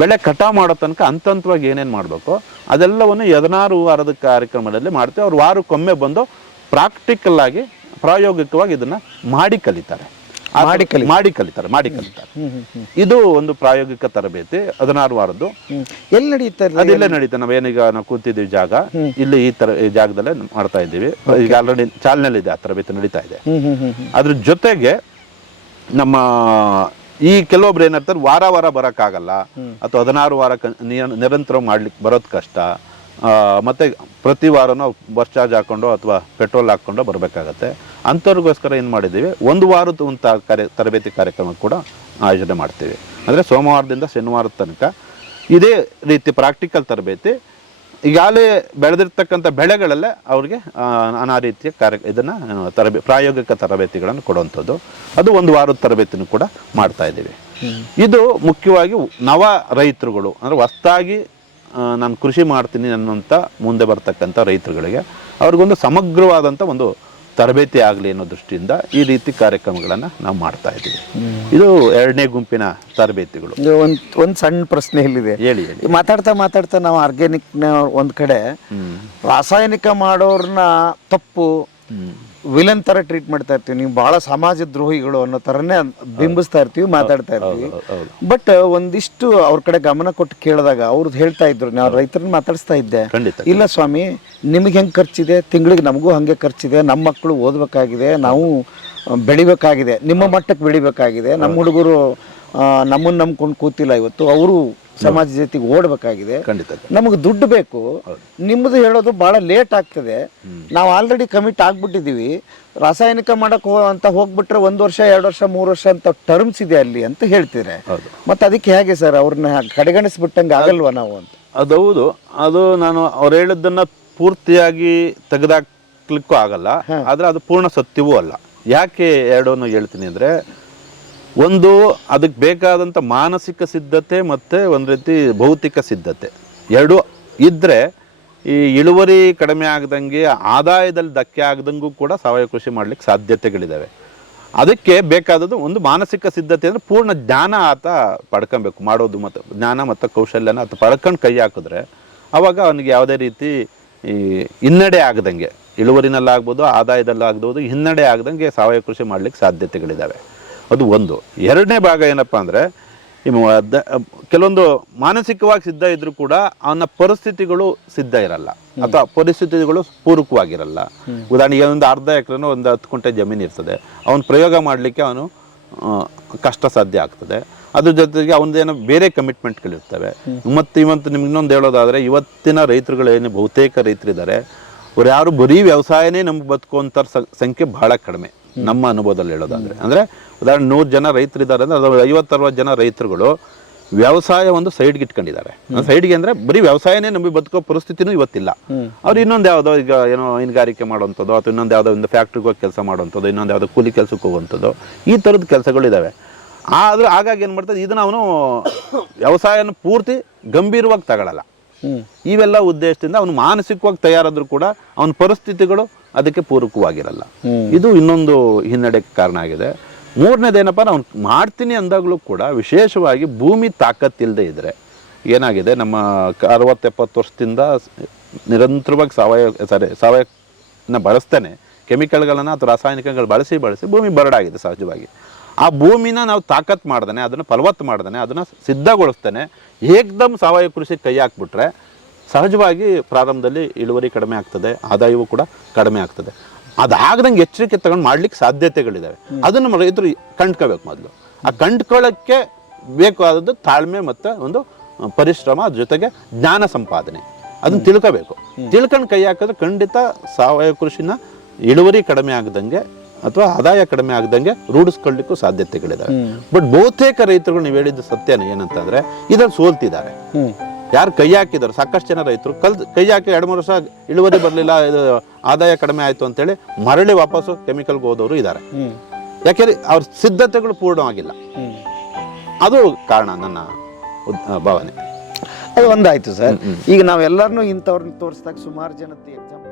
ಬೆಳೆ ಕಟಾವು ಮಾಡೋ ತನಕ ಹಂತವಾಗಿ ಏನೇನು ಮಾಡಬೇಕು ಅದೆಲ್ಲವನ್ನು 16 ವಾರದ ಕಾರ್ಯಕ್ರಮದಲ್ಲಿ ಮಾಡ್ತೀವಿ. ಅವ್ರು ವಾರಕ್ಕೊಮ್ಮೆ ಬಂದು ಪ್ರಾಕ್ಟಿಕಲ್ ಆಗಿ ಪ್ರಾಯೋಗಿಕವಾಗಿ ಇದನ್ನು ಮಾಡಿ ಕಲಿತಾರೆ. ಇದು ಒಂದು ಪ್ರಾಯೋಗಿಕ ತರಬೇತಿ 16 ವಾರದ್ದು. ಎಲ್ಲಿ ನಡೆಯುತ್ತೆ? ಅದಿಲ್ಲೇ ನಡೀತಾ. ನಾವು ಕೂತಿದ್ದೀವಿ ಜಾಗ ಇಲ್ಲಿ, ಈ ಜಾಗದಲ್ಲೇ ಮಾಡ್ತಾ ಇದ್ದೀವಿ. ಈಗ ಆಲ್ರೆಡಿ ಚಾಲನೆಯಲ್ಲಿದೆ, ಆ ತರಬೇತಿ ನಡೀತಾ ಇದೆ. ಅದ್ರ ಜೊತೆಗೆ ನಮ್ಮ ಈ ಕೆಲವೊಬ್ರು ಏನಾಗ್ತಾರೆ, ವಾರ ಬರೋಕ್ಕಾಗಲ್ಲ ಅಥವಾ 16 ವಾರ ನಿರಂತರ ಮಾಡ್ಲಿಕ್ಕೆ ಬರೋದು ಕಷ್ಟ, ಮತ್ತೆ ಪ್ರತಿ ವಾರ ನಾವು ಬಸ್ ಚಾರ್ಜ್ ಹಾಕೊಂಡು ಅಥವಾ ಪೆಟ್ರೋಲ್ ಹಾಕ್ಕೊಂಡು ಬರಬೇಕಾಗತ್ತೆ. ಅಂಥವ್ರಿಗೋಸ್ಕರ ಏನು ಮಾಡಿದ್ದೀವಿ, ಒಂದು ವಾರದ ತರಬೇತಿ ಕಾರ್ಯಕ್ರಮ ಕೂಡ ಆಯೋಜನೆ ಮಾಡ್ತೀವಿ. ಅಂದರೆ ಸೋಮವಾರದಿಂದ ಶನಿವಾರದ ತನಕ ಇದೇ ರೀತಿ ಪ್ರಾಕ್ಟಿಕಲ್ ತರಬೇತಿ. ಈಗಾಗಲೇ ಬೆಳೆದಿರ್ತಕ್ಕಂಥ ಬೆಳೆಗಳಲ್ಲೇ ಅವ್ರಿಗೆ ನಾನಾ ರೀತಿಯ ಇದನ್ನು ಪ್ರಾಯೋಗಿಕ ತರಬೇತಿಗಳನ್ನು ಕೊಡುವಂಥದ್ದು. ಅದು ಒಂದು ವಾರದ ತರಬೇತಿನೂ ಕೂಡ ಮಾಡ್ತಾ ಇದ್ದೀವಿ. ಇದು ಮುಖ್ಯವಾಗಿ ನವ ರೈತರುಗಳು, ಅಂದರೆ ಹೊಸದಾಗಿ ನಾನು ಕೃಷಿ ಮಾಡ್ತೀನಿ ಅನ್ನೋಂಥ ಮುಂದೆ ಬರ್ತಕ್ಕಂಥ ರೈತರುಗಳಿಗೆ ಅವ್ರಿಗೊಂದು ಸಮಗ್ರವಾದಂಥ ಒಂದು ತರಬೇತಿ ಆಗಲಿ ಅನ್ನೋ ದೃಷ್ಟಿಯಿಂದ ಈ ರೀತಿ ಕಾರ್ಯಕ್ರಮಗಳನ್ನು ನಾವು ಮಾಡ್ತಾ ಇದ್ದೀವಿ. ಇದು 2ನೇ ಗುಂಪಿನ ತರಬೇತಿಗಳು. ಒಂದು ಸಣ್ಣ ಪ್ರಶ್ನೆ ಇಲ್ಲಿದೆ, ಹೇಳಿ. ಮಾತಾಡ್ತಾ ನಾವು ಆರ್ಗ್ಯಾನಿಕ್ನ ಒಂದು ಕಡೆ ರಾಸಾಯನಿಕ ಮಾಡೋರ್ನ ತಪ್ಪು ವಿಲನ್ ತರ ಟ್ರೀಟ್ ಮಾಡ್ತಾ ಇರ್ತೀವಿ, ನೀವು ಬಹಳ ಸಮಾಜ ದ್ರೋಹಿಗಳು ಅನ್ನೋ ತರನೇ ಬಿಂಬಿಸ್ತಾ ಇರ್ತೀವಿ, ಮಾತಾಡ್ತಾ ಇರ್ತೀವಿ. ಬಟ್ ಒಂದಿಷ್ಟು ಅವ್ರ ಕಡೆ ಗಮನ ಕೊಟ್ಟು ಕೇಳಿದಾಗ ಅವ್ರದ್ದು ಹೇಳ್ತಾ ಇದ್ರು, ನಾವು ರೈತರನ್ನ ಮಾತಾಡಿಸ್ತಾ ಇದ್ದೆ, ಇಲ್ಲ ಸ್ವಾಮಿ ನಿಮ್ಗೆ ಹೆಂಗೆ ಖರ್ಚಿದೆ, ತಿಂಗಳಿಗೆ ನಮಗೂ ಹಂಗೆ ಖರ್ಚಿದೆ, ನಮ್ಮ ಮಕ್ಕಳು ಓದಬೇಕಾಗಿದೆ, ನಾವು ಬೆಳಿಬೇಕಾಗಿದೆ, ನಿಮ್ಮ ಮಟ್ಟಕ್ಕೆ ಬೆಳಿಬೇಕಾಗಿದೆ, ನಮ್ಮ ಹುಡುಗರು ನಮ್ಮನ್ನು ನಂಬ್ಕೊಂಡು ಕೂತಿಲ್ಲ, ಇವತ್ತು ಅವರು ಸಮಾಜ ಜೊತೆಗೆ ಓಡಬೇಕಾಗಿದೆ, ನಮಗೆ ದುಡ್ಡು ಬೇಕು, ನಿಮ್ಮದು ಹೇಳೋದು ಬಹಳ ಲೇಟ್ ಆಗ್ತದೆ, ನಾವು ಆಲ್ರೆಡಿ ಕಮಿಟ್ ಆಗ್ಬಿಟ್ಟಿದ್ದೀವಿ, ರಾಸಾಯನಿಕ ಮಾಡಕ್ ಅಂತ ಹೋಗ್ಬಿಟ್ರೆ 1 ವರ್ಷ 2 ವರ್ಷ 3 ವರ್ಷ ಅಂತ ಟರ್ಮ್ಸ್ ಇದೆ ಅಲ್ಲಿ ಅಂತ ಹೇಳ್ತೀರಾ. ಮತ್ತೆ ಅದಕ್ಕೆ ಹೇಗೆ ಸರ್ ಅವ್ರನ್ನ ಕಡೆಗಣಿಸ್ಬಿಟ್ಟಂಗೆ ಆಗಲ್ವಾ ನಾವು ಅಂತ? ಅದೌದು, ಅದು ನಾನು ಅವ್ರು ಹೇಳಿದ್ದನ್ನ ಪೂರ್ತಿಯಾಗಿ ತೆಗೆದಾಕ್ಲಿಕ್ಕೂ ಆಗಲ್ಲ, ಆದ್ರೆ ಅದು ಪೂರ್ಣ ಸತ್ಯವೂ ಅಲ್ಲ. ಯಾಕೆ ಎರಡನ್ನು ಹೇಳ್ತೀನಿ ಅಂದ್ರೆ, ಒಂದು ಅದಕ್ಕೆ ಬೇಕಾದಂಥ ಮಾನಸಿಕ ಸಿದ್ಧತೆ ಮತ್ತು ಒಂದು ರೀತಿ ಭೌತಿಕ ಸಿದ್ಧತೆ ಎರಡೂ ಇದ್ದರೆ ಈ ಇಳುವರಿ ಕಡಿಮೆ ಆಗದಂಗೆ, ಆದಾಯದಲ್ಲಿ ಧಕ್ಕೆ ಆಗದಂಗೂ ಕೂಡ ಸಾವಯವ ಕೃಷಿ ಮಾಡಲಿಕ್ಕೆ ಸಾಧ್ಯತೆಗಳಿದ್ದಾವೆ. ಅದಕ್ಕೆ ಬೇಕಾದದ್ದು ಒಂದು ಮಾನಸಿಕ ಸಿದ್ಧತೆ ಅಂದರೆ ಪೂರ್ಣ ಜ್ಞಾನ ಆತ ಪಡ್ಕೊಬೇಕು, ಮಾಡೋದು ಮತ್ತು ಜ್ಞಾನ ಮತ್ತು ಕೌಶಲ್ಯನ ಆತ ಪಡ್ಕೊಂಡು ಕೈ ಹಾಕಿದ್ರೆ ಆವಾಗ ಅವನಿಗೆ ಯಾವುದೇ ರೀತಿ ಈ ಹಿನ್ನಡೆ ಆಗದಂಗೆ, ಇಳುವರಿನಲ್ಲಾಗ್ಬೋದು ಆದಾಯದಲ್ಲಾಗ್ಬೋದು, ಹಿನ್ನಡೆ ಆಗದಂಗೆ ಸಾವಯವ ಕೃಷಿ ಮಾಡಲಿಕ್ಕೆ ಸಾಧ್ಯತೆಗಳಿದ್ದಾವೆ. ಅದು ಒಂದು. 2ನೇ ಭಾಗ ಏನಪ್ಪ ಅಂದರೆ, ಕೆಲವೊಂದು ಮಾನಸಿಕವಾಗಿ ಸಿದ್ಧ ಇದ್ರೂ ಕೂಡ ಅವನ ಪರಿಸ್ಥಿತಿಗಳು ಸಿದ್ಧ ಇರಲ್ಲ ಅಥವಾ ಪರಿಸ್ಥಿತಿಗಳು ಪೂರಕವಾಗಿರಲ್ಲ. ಉದಾಹರಣೆಗೆ ಒಂದು ಅರ್ಧ ಎಕರೆನೋ ಒಂದು 10 ಗುಂಟೆ ಜಮೀನು ಇರ್ತದೆ, ಅವನು ಪ್ರಯೋಗ ಮಾಡಲಿಕ್ಕೆ ಅವನು ಕಷ್ಟ ಸಾಧ್ಯ ಆಗ್ತದೆ. ಅದ್ರ ಜೊತೆಗೆ ಅವನದೇನೋ ಬೇರೆ ಕಮಿಟ್ಮೆಂಟ್ಗಳಿರ್ತವೆ. ಮತ್ತು ನಿಮ್ಗೆ ಇನ್ನೊಂದು ಹೇಳೋದಾದರೆ, ಇವತ್ತಿನ ರೈತರುಗಳು ಏನು ಬಹುತೇಕ ರೈತರಿದ್ದಾರೆ, ಅವ್ರು ಯಾರು ಬರೀ ವ್ಯವಸಾಯನೇ ನಮ್ಗೆ ಬದುಕುವಂಥ ಸಂಖ್ಯೆ ಬಹಳ ಕಡಿಮೆ ನಮ್ಮ ಅನುಭವದಲ್ಲಿ ಹೇಳೋದಾದರೆ. ಅಂದರೆ ಉದಾಹರಣೆ 100 ಜನ ರೈತರಿದ್ದಾರೆ ಅಂದರೆ ಅದ್ರ 50-60 ಜನ ರೈತರುಗಳು ವ್ಯವಸಾಯ ಒಂದು ಸೈಡ್ಗೆ ಇಟ್ಕೊಂಡಿದ್ದಾರೆ. ಸೈಡ್ಗೆ ಅಂದರೆ ಬರೀ ವ್ಯವಸಾಯನೇ ನಮಗೆ ಬದುಕೋ ಪರಿಸ್ಥಿತಿನೂ ಇವತ್ತಿಲ್ಲ. ಅವ್ರು ಇನ್ನೊಂದು ಯಾವುದೋ ಈಗ ಏನೋ ಹೈನುಗಾರಿಕೆ ಮಾಡುವಂಥದ್ದು ಅಥವಾ ಇನ್ನೊಂದು ಯಾವುದೋ ಒಂದು ಫ್ಯಾಕ್ಟ್ರಿಗೆ ಹೋಗಿ ಕೆಲಸ ಮಾಡುವಂಥದ್ದು, ಇನ್ನೊಂದು ಯಾವುದೋ ಕೂಲಿ ಕೆಲಸಕ್ಕೆ ಹೋಗುವಂಥದ್ದು, ಈ ಥರದ ಕೆಲಸಗಳಿದ್ದಾವೆ. ಆದ್ರೆ ಹಾಗಾಗಿ ಏನು ಮಾಡ್ತದೆ ಇದನ್ನ ಅವನು ವ್ಯವಸಾಯನ ಪೂರ್ತಿ ಗಂಭೀರವಾಗಿ ತಗೊಳ್ಳಲ್ಲ. ಇವೆಲ್ಲ ಉದ್ದೇಶದಿಂದ ಅವನು ಮಾನಸಿಕವಾಗಿ ತಯಾರಾದ್ರೂ ಕೂಡ ಅವನ ಪರಿಸ್ಥಿತಿಗಳು ಅದಕ್ಕೆ ಪೂರಕವಾಗಿರಲ್ಲ. ಇದು ಇನ್ನೊಂದು ಹಿನ್ನಡೆಗೆ ಕಾರಣ ಆಗಿದೆ. ಮೂರನೇದೇನಪ್ಪ, ನಾವು ಮಾಡ್ತೀನಿ ಅಂದಾಗಲೂ ಕೂಡ ವಿಶೇಷವಾಗಿ ಭೂಮಿ ತಾಕತ್ತಿಲ್ಲದೆ ಇದ್ರೆ ಏನಾಗಿದೆ, ನಮ್ಮ 60-70 ವರ್ಷದಿಂದ ನಿರಂತರವಾಗಿ ಸಾವಯವನ ಬಳಸ್ತಾನೆ ಕೆಮಿಕಲ್ಗಳನ್ನು ಅಥವಾ ರಾಸಾಯನಿಕಗಳು ಬಳಸಿ ಭೂಮಿ ಬರಡಾಗಿದೆ. ಸಹಜವಾಗಿ ಆ ಭೂಮಿನ ನಾವು ತಾಕತ್ತು ಮಾಡ್ದಾನೆ, ಅದನ್ನು ಫಲವತ್ತು ಮಾಡ್ದಾನೆ, ಅದನ್ನು ಸಿದ್ಧಗೊಳಿಸ್ತಾನೆ ಏಕ್ದಮ್ ಸಾವಯವ ಕೃಷಿ ಕೈ ಹಾಕ್ಬಿಟ್ರೆ ಸಹಜವಾಗಿ ಪ್ರಾರಂಭದಲ್ಲಿ ಇಳುವರಿ ಕಡಿಮೆ ಆಗ್ತದೆ, ಆದಾಯವೂ ಕೂಡ ಕಡಿಮೆ ಆಗ್ತದೆ. ಅದಾಗದಂಗೆ ಎಚ್ಚರಿಕೆ ತಗೊಂಡು ಮಾಡ್ಲಿಕ್ಕೆ ಸಾಧ್ಯತೆಗಳಿದ್ದಾವೆ. ಅದನ್ನು ರೈತರು ಕಂಡ್ಕೋಬೇಕು. ಮೊದಲು ಆ ಕಂಡ್ಕೊಳ್ಳೋಕ್ಕೆ ಬೇಕಾದದ್ದು ತಾಳ್ಮೆ ಮತ್ತು ಒಂದು ಪರಿಶ್ರಮ, ಅದ್ರ ಜೊತೆಗೆ ಜ್ಞಾನ ಸಂಪಾದನೆ, ಅದನ್ನ ತಿಳ್ಕೋಬೇಕು. ತಿಳ್ಕೊಂಡು ಕೈ ಹಾಕಿದ್ರೆ ಖಂಡಿತ ಸಾವಯವ ಕೃಷಿನ ಇಳುವರಿ ಕಡಿಮೆ ಆಗದಂಗೆ ಅಥವಾ ಆದಾಯ ಕಡಿಮೆ ಆಗದಂಗೆ ರೂಢಿಸ್ಕೊಳ್ಳಿಕ್ಕೂ ಸಾಧ್ಯತೆಗಳಿದಾವೆ. ಬಟ್ ಬಹುತೇಕ ರೈತರುಗಳು ನೀವು ಹೇಳಿದ್ದು ಸತ್ಯನೇ ಏನಂತಂದ್ರೆ ಇದ್ರಲ್ಲಿ ಸೋಲ್ತಿದ್ದಾರೆ. ಯಾರು ಕೈ ಹಾಕಿದಾರೆ, ಸಾಕಷ್ಟು ಜನ ರೈತರು ಕೈ ಹಾಕಿ 2-3 ವರ್ಷ ಇಳುವರಿ ಬರಲಿಲ್ಲ, ಇದು ಆದಾಯ ಕಡಿಮೆ ಆಯ್ತು ಅಂತೇಳಿ ಮರಳಿ ವಾಪಸ್ಸು ಕೆಮಿಕಲ್ಗೆ ಹೋದವರು ಇದ್ದಾರೆ. ಯಾಕೆಂದ್ರೆ ಅವ್ರ ಸಿದ್ಧತೆಗಳು ಪೂರ್ಣವಾಗಿಲ್ಲ. ಅದು ಕಾರಣ ನನ್ನ ಭಾವನೆ. ಅದು ಒಂದಾಯ್ತು ಸರ್. ಈಗ ನಾವೆಲ್ಲರನ್ನೂ ಇಂಥವ್ರನ್ನ ತೋರಿಸಿದಾಗ ಸುಮಾರು ಜನತೆ ಎಕ್ಸಾಂಪಲ್